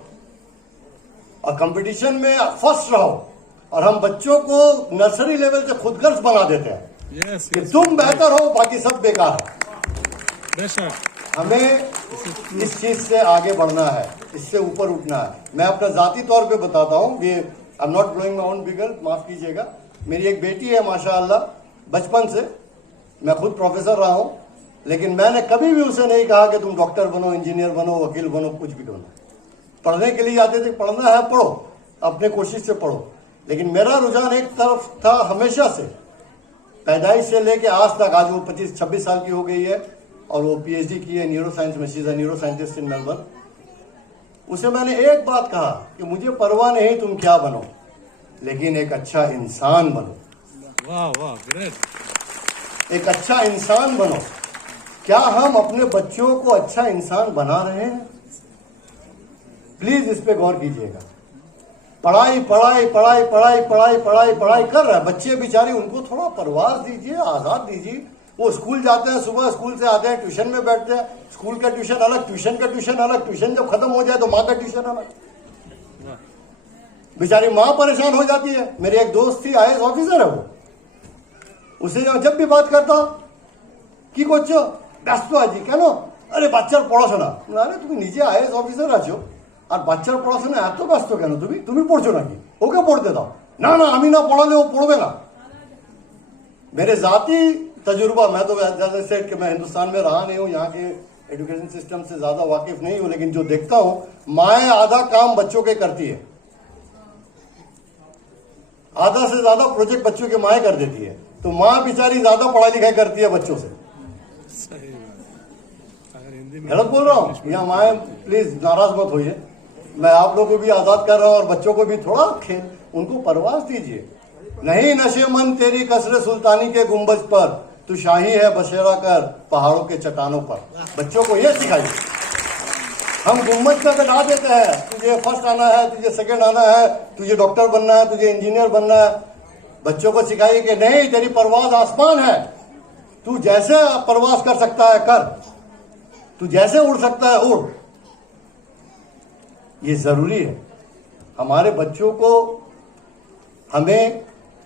और कंपटीशन में फर्स्ट रहो, और हम बच्चों को नर्सरी लेवल से खुदगर्ज बना देते हैं कि तुम बेहतर हो, बाकी सब बेकार है। हमें इस चीज से आगे बढ़ना है, इससे ऊपर उठना है। मैं अपना जाती तौर पे बताता हूँ, ये I am not blowing my own bugle, माफ कीजिएगा। मेरी एक बेटी है माशाअल्लाह, बचपन से मैं खुद प्रोफेसर रहा हूँ, लेकिन मैंने कभी भी उसे नहीं कहा कि तुम डॉक्टर बनो, इंजीनियर बनो, वकील बनो, कुछ भी बनो। पढ़ने के लिए आते थे, पढ़ना है पढ़ो, अपने कोशिश से पढ़ो। लेकिन मेरा रुझान एक तरफ था हमेशा से, पैदाइश से लेके आज तक। आज वो 25-26 साल की हो गई है और वो PhD की है न्यूरो साइंस में, she is a neuro scientist in Melbourne. उसे मैंने एक बात कहा कि मुझे परवाह नहीं तुम क्या बनो, लेकिन एक अच्छा इंसान बनो। वाह वाह, ग्रेट। एक अच्छा इंसान बनो। क्या हम अपने बच्चों को अच्छा इंसान बना रहे हैं? प्लीज इस पे गौर कीजिएगा। पढ़ाई पढ़ाई पढ़ाई पढ़ाई पढ़ाई पढ़ाई पढ़ाई कर रहा है बच्चे बेचारे, उनको थोड़ा परवाज दीजिए, आजाद दीजिए। वो स्कूल जाते हैं, सुबह स्कूल से आते हैं, ट्यूशन में बैठते हैं। स्कूल का ट्यूशन अलग, ट्यूशन का ट्यूशन अलग, ट्यूशन जब खत्म हो जाए तो माँ का ट्यूशन अलग। बेचारी माँ परेशान हो जाती है। मेरी एक दोस्त थी, IAS ऑफिसर है वो, उसे जब भी बात करता কি করছো, ব্যস্ত আছি কেন, আরে বাচ্চার পড়াশোনা। আরে তুমি নিজে IAS অফিসার আছো আর বাচ্চার পড়াশোনা এত ব্যস্ত কেন, তুমি পড়ছো নাকি, ওকে পড়তে দাও। না না আমি না পড়ালে ও পড়বে না। मेरे जाती तजुर्बा, मैं तो जैसे सेट कि मैं हिंदुस्तान में रहा नहीं हूँ, यहाँ के एजुकेशन सिस्टम से ज्यादा वाकिफ नहीं हूँ, लेकिन जो देखता हूँ, माएँ आधा काम बच्चों के करती है, आधा से ज्यादा प्रोजेक्ट बच्चों के माएँ कर देती है। तो माँ बेचारी ज्यादा पढ़ाई लिखाई करती है बच्चों से। सही बात। अगर गलत बोल रहा हूँ? यहाँ माए प्लीज नाराज मत होइए, मैं आप लोगों को भी आजाद कर रहा हूँ और बच्चों को भी थोड़ा खेल, उनको परवाज दीजिए। नहीं नशेमंद तेरी कसरे सुल्तानी के गुंबज पर, तू शाही है बसेरा कर पहाड़ों के चट्टानों पर। बच्चों को ये सिखाइए। हम गुम्बद पे बैठा देते हैं, तुझे फर्स्ट आना है, तुझे सेकंड आना है, तुझे डॉक्टर बनना है, तुझे इंजीनियर बनना है। बच्चों को सिखाइए कि नहीं, तेरी परवाज आसमान है, तू जैसे परवाज कर सकता है कर, तू जैसे उड़ सकता है उड़। ये जरूरी है। हमारे बच्चों को हमें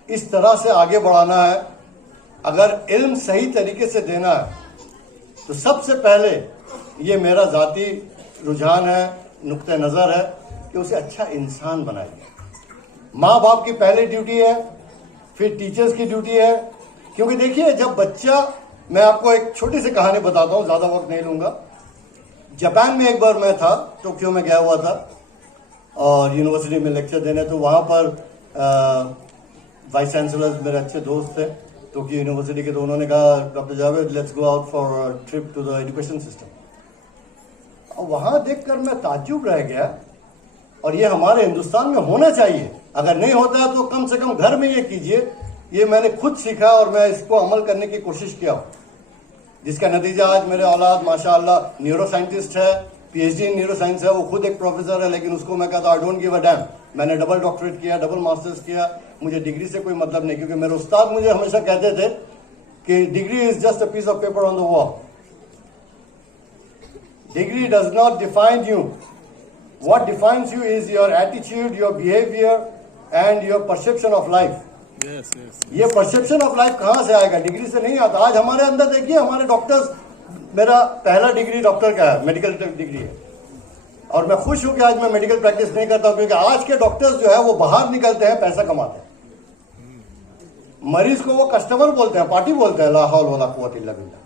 इस तरह से आगे बढ़ाना है। अगर इल्म सही तरीके से देना है तो सबसे पहले ये मेरा जाती रुझान है, नुक्ते नज़र है कि उसे अच्छा इंसान बनाइए। माँ बाप की पहली ड्यूटी है, फिर टीचर्स की ड्यूटी है। क्योंकि देखिए, जब बच्चा, मैं आपको एक छोटी सी कहानी बताता हूँ, ज़्यादा वक्त नहीं लूँगा। जापान में एक बार मैं था, टोक्यो में गया हुआ था और यूनिवर्सिटी में लेक्चर देने, तो वहाँ पर वाइस चांसलर मेरे अच्छे दोस्त थे टोक्यो यूनिवर्सिटी के, तो उन्होंने कहा doctor Javed let's go out for trip to the education system. और वहाँ देखकर मैं ताज्जुब रह गया, और ये हमारे हिंदुस्तान में होना चाहिए। अगर नहीं होता है तो कम से कम घर में ये कीजिए। ये मैंने खुद सीखा और मैं इसको अमल करने की कोशिश किया, जिसका नतीजा आज मेरे औलाद माशाअल्लाह न्यूरो साइंटिस्ट है, पीएचडी इन न्यूरो साइंस है, वो खुद एक प्रोफेसर है। लेकिन उसको मैं कहता I don't give a dam, मैंने डबल डॉक्टरेट किया, डबल मास्टर्स किया, मुझे डिग्री से कोई मतलब नहीं। क्योंकि मेरे उस्ताद मुझे हमेशा कहते थे कि degree is just a piece of paper on the wall, degree does not define you, what defines you is your attitude, your behavior and your perception of life. ये परसेप्शन ऑफ लाइफ कहाँ से आएगा? Degree से नहीं आता। आज हमारे अंदर देखिए, हमारे डॉक्टर्स, मेरा पहला डिग्री डॉक्टर का है, मेडिकल डिग्री है, और मैं खुश हूं कि आज मैं मेडिकल प्रैक्टिस नहीं करता हूं, क्योंकि आज के डॉक्टर्स जो है वो बाहर निकलते हैं, पैसा कमाते हैं। मरीज को वो कस्टमर बोलते हैं, पार्टी बोलते हैं। ला हौल वला कुव्वत इल्ला बिल्लाह।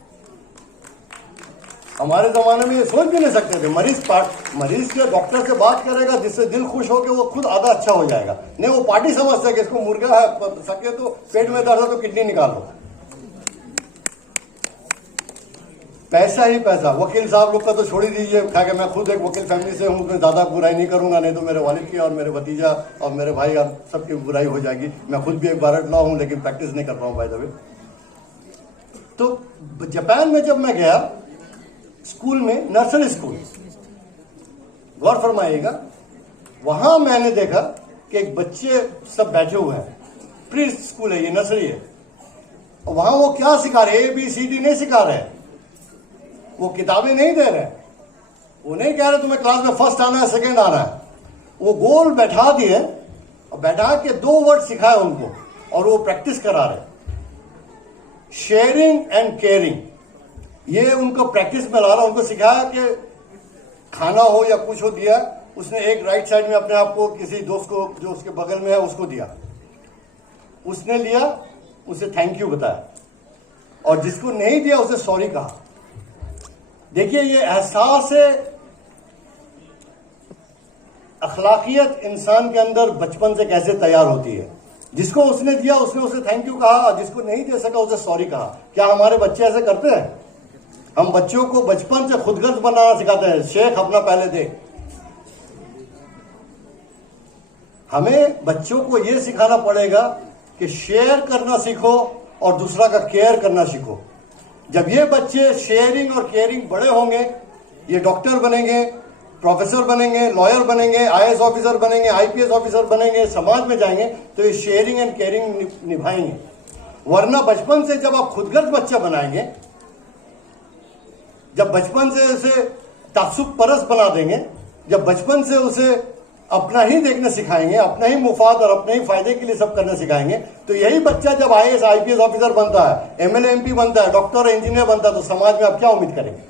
हमारे जमाने में ये सोच भी नहीं सकते थे। मरीज के डॉक्टर से बात करेगा जिससे दिल खुश हो के वो खुद आधा अच्छा हो जाएगा। नहीं, वो पार्टी समझते हैं कि इसको मुर्गा है, सके तो पेट में दर्द है तो किडनी निकालो, पैसा ही पैसा। वकील साहब लोग का तो छोड़ ही दीजिए, क्या मैं खुद एक वकील फैमिली से हूँ, मैं ज्यादा बुराई नहीं करूंगा, नहीं तो मेरे वालिद की और मेरे भतीजा और मेरे भाई और सबकी बुराई हो जाएगी। मैं खुद भी एक बारट लॉ हूँ, लेकिन प्रैक्टिस नहीं कर पाऊँ बाय द वे। तो जापान में जब मैं गया, स्कूल में, नर्सरी स्कूल, गौर फरमाइएगा, वहां मैंने देखा कि एक बच्चे सब बैठे हुए हैं। प्री स्कूल है ये, नर्सरी है, और वहां वो क्या सिखा रहे? ABCD नहीं सिखा रहे, वो किताबें नहीं दे रहे, वो नहीं कह रहे तुम्हें क्लास में फर्स्ट आना है, सेकंड आना है। वो गोल बैठा दिए और बैठा के 2 वर्ड सिखाए उनको, और वो प्रैक्टिस करा रहे। शेयरिंग एंड केयरिंग, ये उनको प्रैक्टिस में ला रहा। उनको सिखाया कि खाना हो या कुछ हो दिया, उसने एक राइट साइड में अपने आप को किसी दोस्त को जो उसके बगल में है उसको दिया, उसने लिया, उसे थैंक यू बताया, और जिसको नहीं दिया उसे सॉरी कहा। देखिए, ये एहसास है, अखलाकियत इंसान के अंदर बचपन से कैसे तैयार होती है। जिसको उसने दिया उसने उसे थैंक यू कहा, और जिसको नहीं दे सका उसे सॉरी कहा। क्या हमारे बच्चे ऐसे करते हैं? हम बच्चों को बचपन से खुदगर्ज बनाना सिखाते हैं, शेख अपना पहले दे। हमें बच्चों को यह सिखाना पड़ेगा कि शेयर करना सीखो और दूसरा का केयर करना सीखो। जब ये बच्चे शेयरिंग और केयरिंग बड़े होंगे, ये डॉक्टर बनेंगे, प्रोफेसर बनेंगे, लॉयर बनेंगे, IAS ऑफिसर बनेंगे, IPS ऑफिसर बनेंगे, समाज में जाएंगे तो ये शेयरिंग एंड केयरिंग निभाएंगे। वरना बचपन से जब आप खुदगर्ज बच्चा बनाएंगे, जब बचपन से उसे तासुब परस्त बना देंगे, जब बचपन से उसे अपना ही देखने सिखाएंगे, अपना ही मुफाद और अपने ही फायदे के लिए सब करना सिखाएंगे, तो यही बच्चा जब IAS IPS ऑफिसर बनता है, MLA MP बनता है, डॉक्टर इंजीनियर बनता है, तो समाज में आप क्या उम्मीद करेंगे?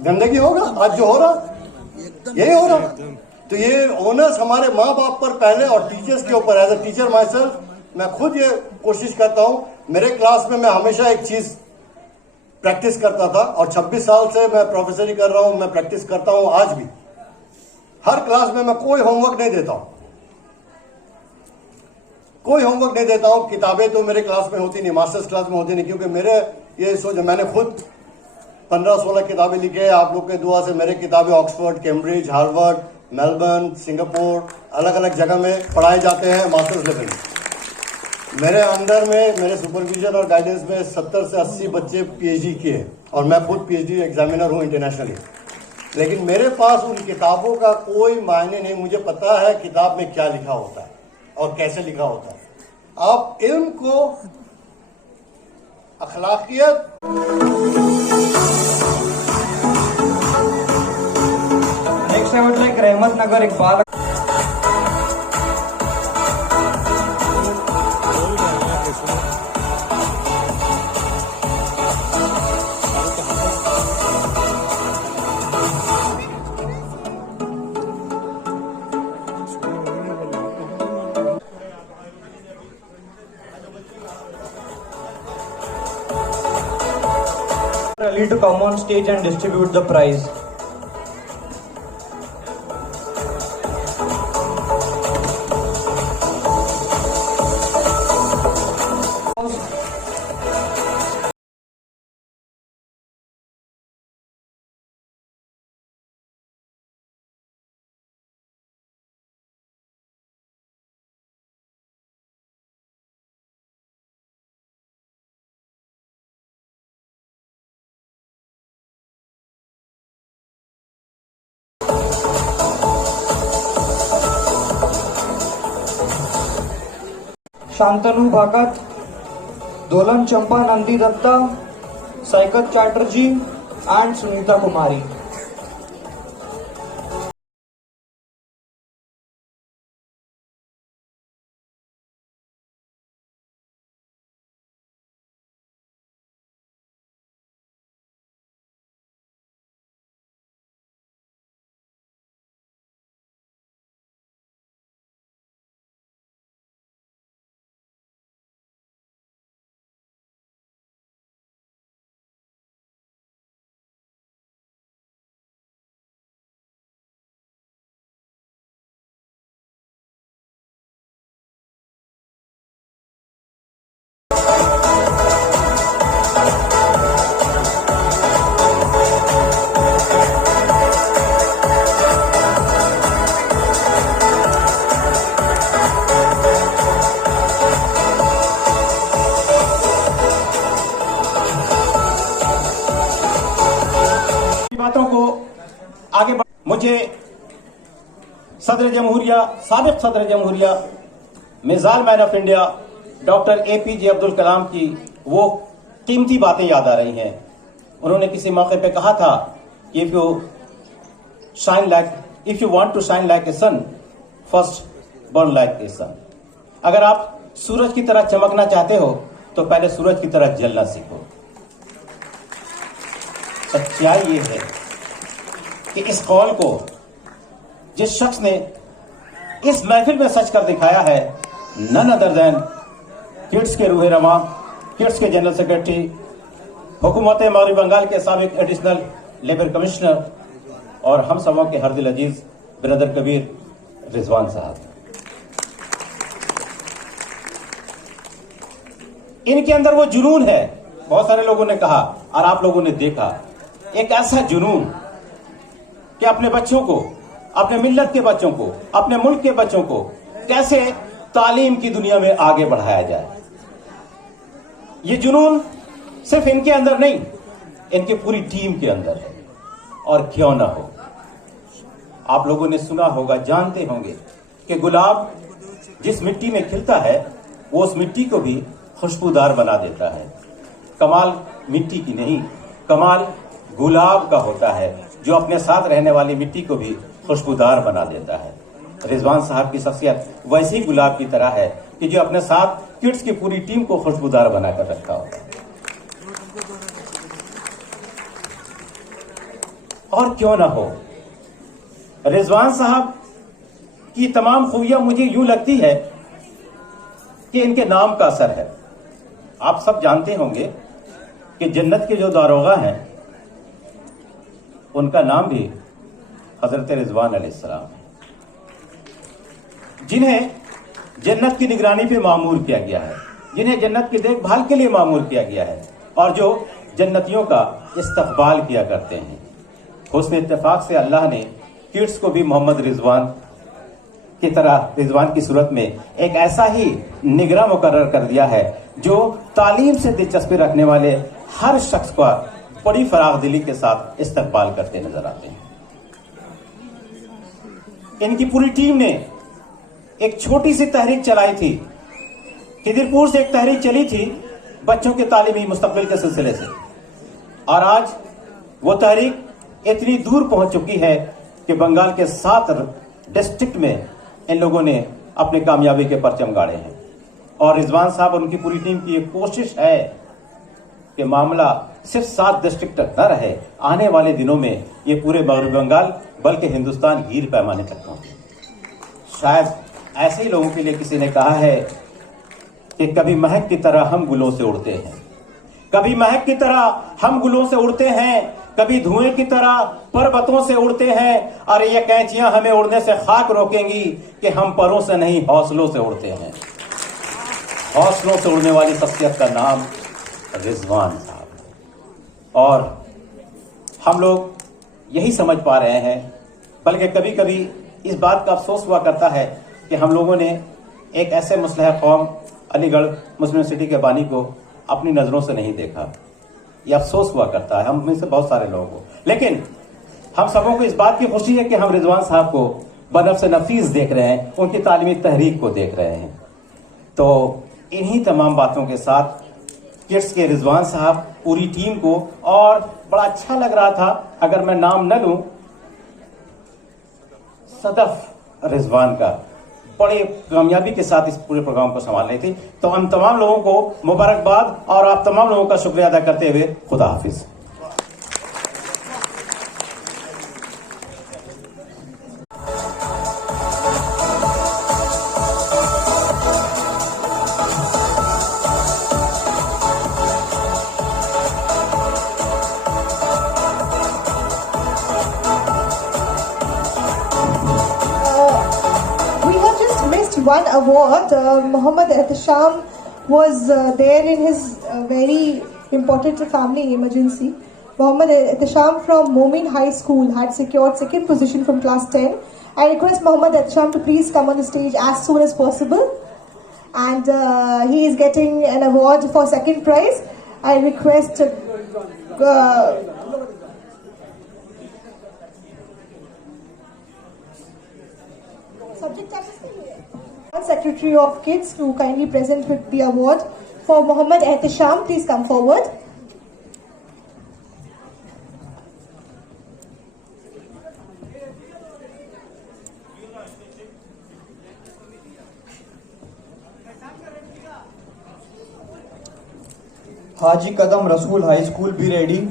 गंदगी होगा। आज जो हो रहा यही हो रहा। तो ये ओनर्स हमारे माँ बाप पर पहले और टीचर्स के ऊपर। As a teacher myself, मैं खुद ये कोशिश करता हूँ। मेरे क्लास में मैं हमेशा एक चीज प्रैक्टिस करता था, और 26 साल से मैं प्रोफेसरी कर रहा हूं, मैं प्रैक्टिस करता हूं आज भी। हर क्लास में मैं कोई होमवर्क नहीं देता हूं, कोई होमवर्क नहीं देता हूं। किताबें तो मेरे क्लास में होती नहीं, मास्टर्स क्लास में होती नहीं, क्योंकि मेरे ये सोच, मैंने खुद 15-16 किताबें लिखे हैं। आप लोग के दुआ से मेरे किताबें Oxford, Cambridge, Harvard, Melbourne, Singapore, अलग अलग जगह में पढ़ाए जाते हैं मास्टर्स लेवल। मेरे अंदर में, मेरे सुपरविजन और गाइडेंस में 70 से 80 बच्चे पीएचडी किए हैं और मैं खुद पीएचडी एग्जामिनर हूँ इंटरनेशनली। लेकिन मेरे पास उन किताबों का कोई मायने नहीं। मुझे पता है किताब में क्या लिखा होता है और कैसे लिखा होता है। आप इल्म को, अखलाकियत, नेक्स्ट आई वुड लाइक रहमत नगर Iqbal. Ali to come on stage and distribute the prize. Shantanu भागत, दोलन चंपा नंदी दत्ता, सैकत चैटर्जी and Sunita Kumari. बातों को आगे मुझे सदर जमहूरिया, साबिक सदर जमहूरिया, missile man of India doctor APJ Abdul Kalam की वो कीमती बातें याद आ रही हैं। उन्होंने किसी मौके पे कहा था, if you want to shine like a sun, first burn like a sun. अगर आप सूरज की तरह चमकना चाहते हो तो पहले सूरज की तरह जलना सीखो। सच्चाई ये है कि इस कौल को जिस शख्स ने इस महफिल में सच कर दिखाया है, नन अदर देन किड्स के रूहे रवा, किड्स के जनरल सेक्रेटरी, हुकूमत मगरबी बंगाल के साबिक एडिशनल लेबर कमिश्नर और हम सबों के हरदिल अजीज ब्रदर कबीर रिजवान साहब। इनके अंदर वो जुनून है, बहुत सारे लोगों ने कहा और आप लोगों ने देखा, एक ऐसा जुनून कि अपने बच्चों को, अपने मिल्लत के बच्चों को, अपने मुल्क के बच्चों को कैसे तालीम की दुनिया में आगे बढ़ाया जाए। ये जुनून सिर्फ इनके अंदर नहीं, इनकी पूरी टीम के अंदर है। और क्यों ना हो, आप लोगों ने सुना होगा, जानते होंगे कि गुलाब जिस मिट्टी में खिलता है वो उस मिट्टी को भी खुशबूदार बना देता है। कमाल मिट्टी की नहीं, कमाल गुलाब का होता है जो अपने साथ रहने वाली मिट्टी को भी खुशबूदार बना देता है। रिजवान साहब की शख्सियत वैसी गुलाब की तरह है कि जो अपने साथ किड्स की पूरी टीम को खुशबूदार बनाकर रखा होता है। और क्यों ना हो, रिजवान साहब की तमाम खूबियां मुझे यूं लगती है कि इनके नाम का असर है। आप सब जानते होंगे कि जन्नत के जो दारोगा हैं उनका नाम भी हजरत रिजवान अलैहिस्सलाम है, जिन्हें जन्नत की निगरानी पे मामूर किया गया है, जिन्हें जन्नत की देखभाल के लिए मामूर किया गया है और जो जन्नतियों का इस्तकबाल किया करते हैं। हुस्न इत्तेफाक से अल्लाह ने किड्स को भी मोहम्मद रिजवान की तरह, रिजवान की सूरत में एक ऐसा ही निगरान मुकर्रर कर दिया है जो तालीम से दिलचस्पी रखने वाले हर शख्स का बड़ी फराग दिली के साथ इस्तकबाल करते नजर आते हैं। इनकी पूरी टीम ने एक छोटी सी तहरीक चलाई थी। खिदिरपुर से एक तहरीक चली थी बच्चों के तालीमी मुस्तकबिल के सिलसिले से, और आज वो तहरीक इतनी दूर पहुंच चुकी है कि बंगाल के 7 डिस्ट्रिक्ट में इन लोगों ने अपने कामयाबी के परचम गाड़े हैं। और रिजवान साहब और उनकी पूरी टीम की एक कोशिश है कि मामला सिर्फ 7 डिस्ट्रिक्ट तक न रहे, आने वाले दिनों में ये पूरे मगरबी बंगाल बल्कि हिंदुस्तान हीर पैमाने तक पहुंचे। शायद ऐसे ही लोगों के लिए किसी ने कहा है कि कभी महक की तरह हम गुलों से उड़ते हैं, कभी महक की तरह हम गुलों से उड़ते हैं, कभी धुएं की तरह पर्वतों से उड़ते हैं। और ये कैंचियां हमें उड़ने से खाक रोकेंगी कि हम परों से नहीं हौसलों से उड़ते हैं। हौसलों से उड़ने वाली शख्सियत का नाम रिजवान साहब, और हम लोग यही समझ पा रहे हैं, बल्कि कभी कभी इस बात का अफसोस हुआ करता है कि हम लोगों ने एक ऐसे मुस्लिह कौम अलीगढ़ मुस्लिम यूनिवर्सिटी के बानी को अपनी नजरों से नहीं देखा। यह अफसोस हुआ करता है हम में से बहुत सारे लोगों को। लेकिन हम सबों को इस बात की खुशी है कि हम रिजवान साहब को बनफ्स नफीस देख रहे हैं, उनकी तालीमी तहरीक को देख रहे हैं। तो इन्हीं तमाम बातों के साथ किड्स के रिजवान साहब, पूरी टीम को, और बड़ा अच्छा लग रहा था, अगर मैं नाम न लूं, सदफ रिजवान का बड़े कामयाबी के साथ इस पूरे प्रोग्राम को संभाल रही थी। तो हम तमाम लोगों को मुबारकबाद और आप तमाम लोगों का शुक्रिया अदा करते हुए खुदा हाफिज। One award. Muhammad Ehtisham was there in his very important family emergency. Muhammad Ehtisham from Momin High School had secured 2nd position from class 10. I request Muhammad Ehtisham to please come on the stage as soon as possible. And he is getting an award for 2nd prize. I request Secretary of Kids to kindly present with the award for Muhammad Ehtisham. Please come forward. हाजी कदम रसूल high school भी ready.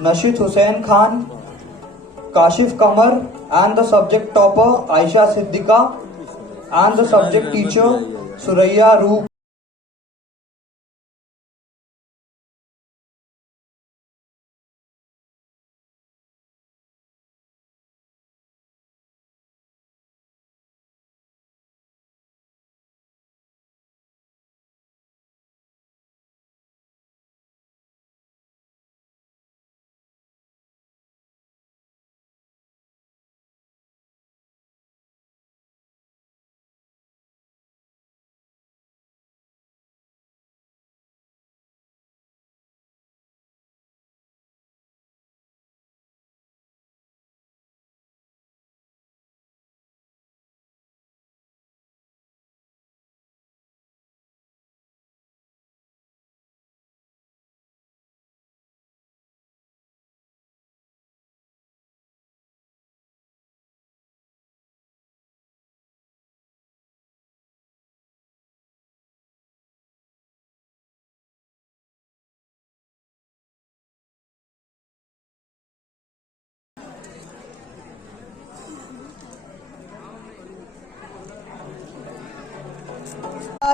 Nashid Hussain Khan, Kashif Kamar, and the subject topper Aisha Siddiqa, and the subject teacher Suraya Roop.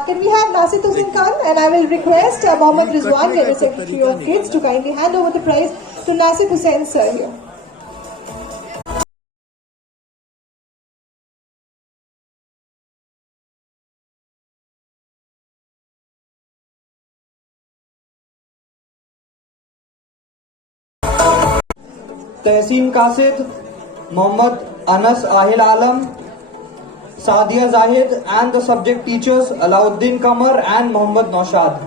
Can we have Nasir Hussain Khan, and I will request Mohammad Rizwan, General Secretary of Kids, to kindly hand over the prize to Nasir Hussain sir here. Tahseen Qasid, Mohammad Anas Aahil Alam, Sadia Zahid, and the subject teachers Alauddin Kamar and Mohammad Naushad.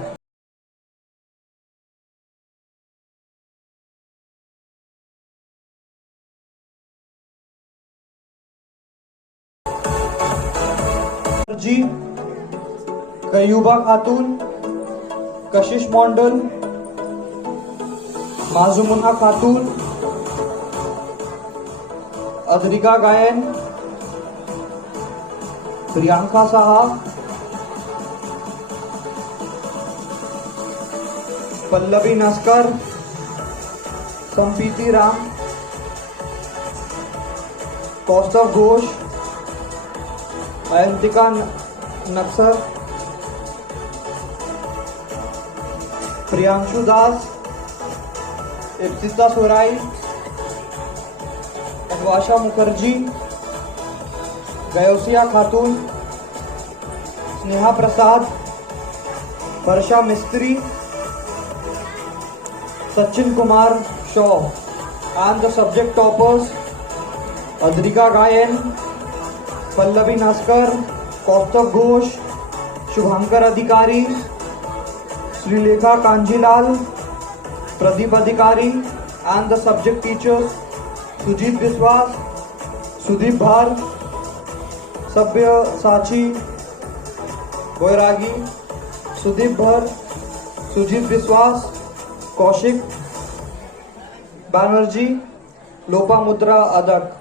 जी, कयूबा खातून, कशिश मंडल, माजुमुना खातून, अदरिका गायन, प्रियंका साहब, पल्लवी नस्कर, संपीति राम, कौस्तव घोष, अयंतिका नक्सर, प्रियांशु दास, इब्तिता सुराई, अदवाशा मुखर्जी, गयोसिया खातून, स्नेहा प्रसाद, वर्षा मिस्त्री, Sachin Kumar Shaw, and the subject toppers Adrika गायन, पल्लवी नस्कर, कौस्तव घोष, शुभंकर अधिकारी, श्रीलेखा कांजीलाल, प्रदीप अधिकारी, and the subject teachers Sujit विश्वास, सुदीप भार, सभ्य साची बैरागी, सुदीप भर, सुजीत विश्वास, कौशिक बैनर्जी, लोपामुद्रा अदक।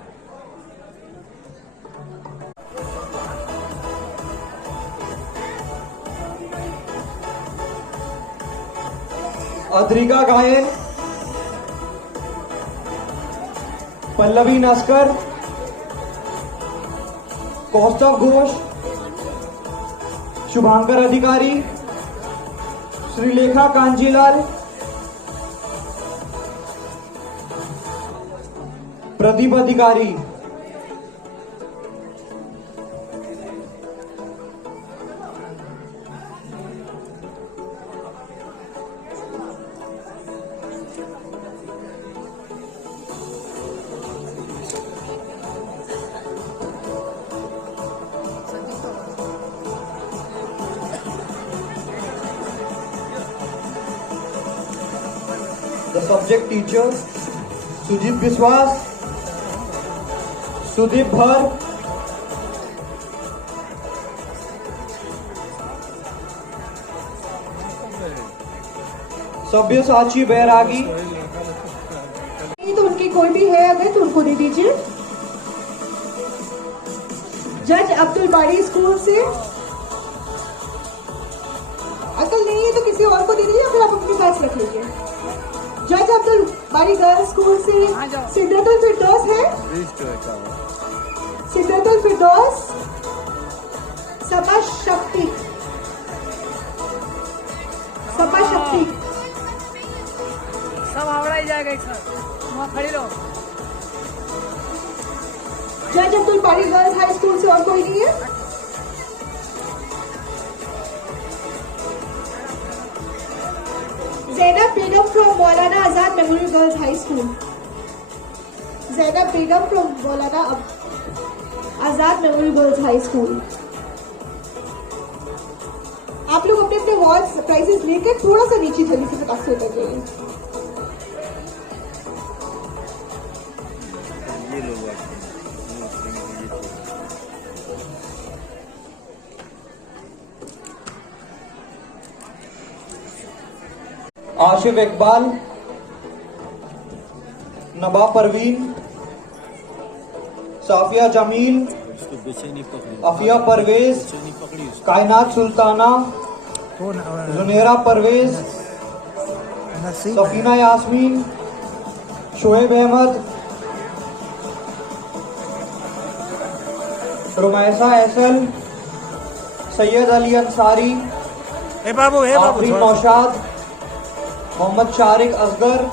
अद्रिका गायन, पल्लवी नस्कर, कौस्तव घोष, शुभांकर अधिकारी, श्रीलेखा कांजीलाल, प्रदीप अधिकारी। The subject teacher सुजीत विश्वास, सुदीप भर, सभ्य साची बैरागी। तो उनकी कोई भी है अगर तो उनको दे दीजिए। जज अब्दुल बारी स्कूल से, अकल नहीं है तो किसी और को दे दीजिए, फिर आप अपने पास रख लीजिए। जज अब्दुल बारी गर्ल्स स्कूल से सिद्दतुल फिरदौस है, सिद्दतुल फिरदौस, सपा शक्ति, सपा शक्ति सब आवड़ा ही जाएगा एक साथ, वहाँ खड़ी रहो। जज अब्दुल बारी गर्ल्स हाई स्कूल से और कोई नहीं है। Zainab Begum from Maulana Azad Memorial Girls High School. Zainab Begum from Maulana Azad Memorial Girls High School. आप लोग अपने अपने अवार्ड्स प्राइजेस लेकर थोड़ा सा नीचे जल्दी से फटाक से उतर जाइए। आशिफ इकबाल, नबा परवीन, साफिया जमील, अफिया परवेज, कायनात सुल्ताना, जुनेरा परवेज, सफीना यास्मीन, शोएब अहमद, रुमैसा एहसन, सैयद अली अंसारी, आफरीन थोड़ा सा। नौशाद, मोहम्मद शारिक असगर,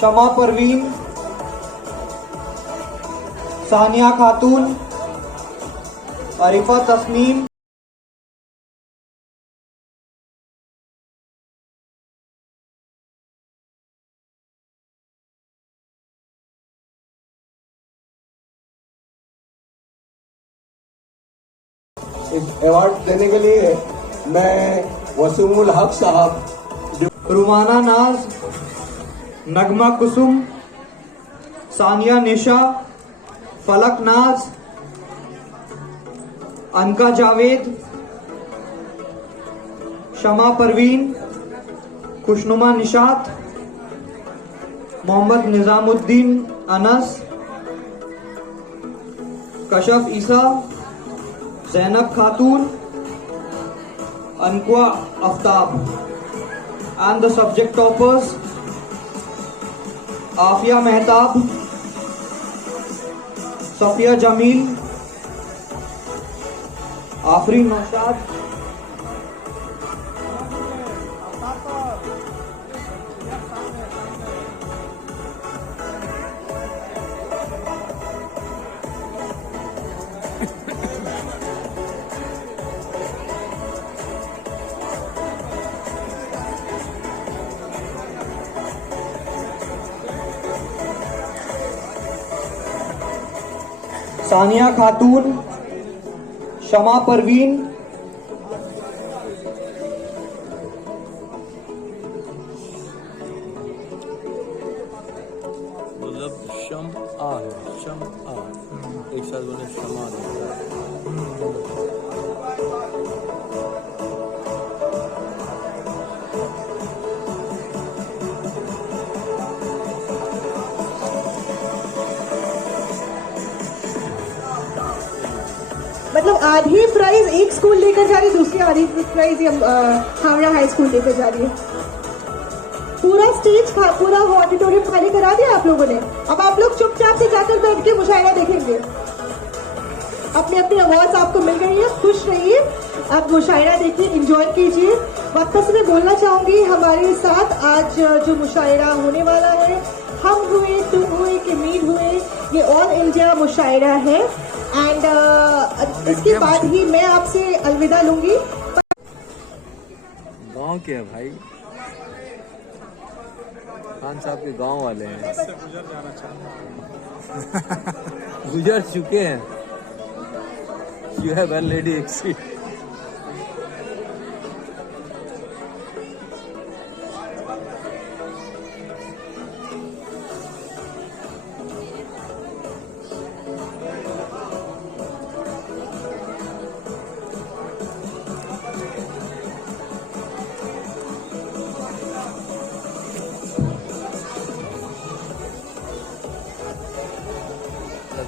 शमा परवीन, सानिया खातून, अरिफा तस्नीम, इस अवार्ड देने के लिए मैं वसीमुल हक साहब, रुमाना नाज, नगमा कुसुम, सानिया निशा, फलक नाज, अनका जावेद, शमा परवीन, खुशनुमा निशात, मोहम्मद निजामुद्दीन अनस, कशफ ईसा, जैनब खातून, अनक्वा Aftab, and the subject toppers Aafia Mehtab, Safia Jameel, Afreen Naushad, Sania खातून, शमा परवीन, मतलब शम आ है, शम आ एक साथ बोले शमा मतलब आधी प्राइज एक स्कूल लेकर जा रही है, दूसरी आधी प्राइज हावड़ा हाई स्कूल लेकर जा रही है। पूरा स्टेज पूरा ऑडिटोरियम खाली करा दिया आप लोगों ने। अब आप लोग चुपचाप से जाकर बैठ के मुशायरा देखेंगे। अपने अपने अवार्ड्स आपको मिल गई है, खुश रहिए, आप मुशायरा देखिए, एंजॉय कीजिए। वापस मैं बोलना चाहूंगी हमारे साथ आज जो मुशायरा होने वाला है, हम हुए, तुम हुए कि मीर हुए, ये ऑल इंडिया मुशायरा है। एंड इसके बाद ही मैं आपसे अलविदा लूंगी। गांव के है भाई, खान साहब के गांव वाले हैं, गुजर चुके हैं। You have already exceed.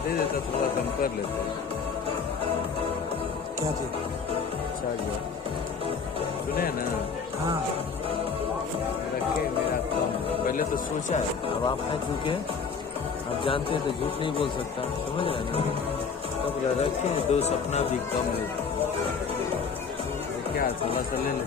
दे देता, थोड़ा कम कर लेते। क्या चीज? सुने ना? हाँ, रखे मेरा कम। पहले तो सोचा है, अब आप खा चुके हैं, आप जानते हैं तो झूठ नहीं बोल सकता, समझ रहे ना? तो बोला रखे, दो सपना भी कम ले, क्या थोड़ा सा ले ले।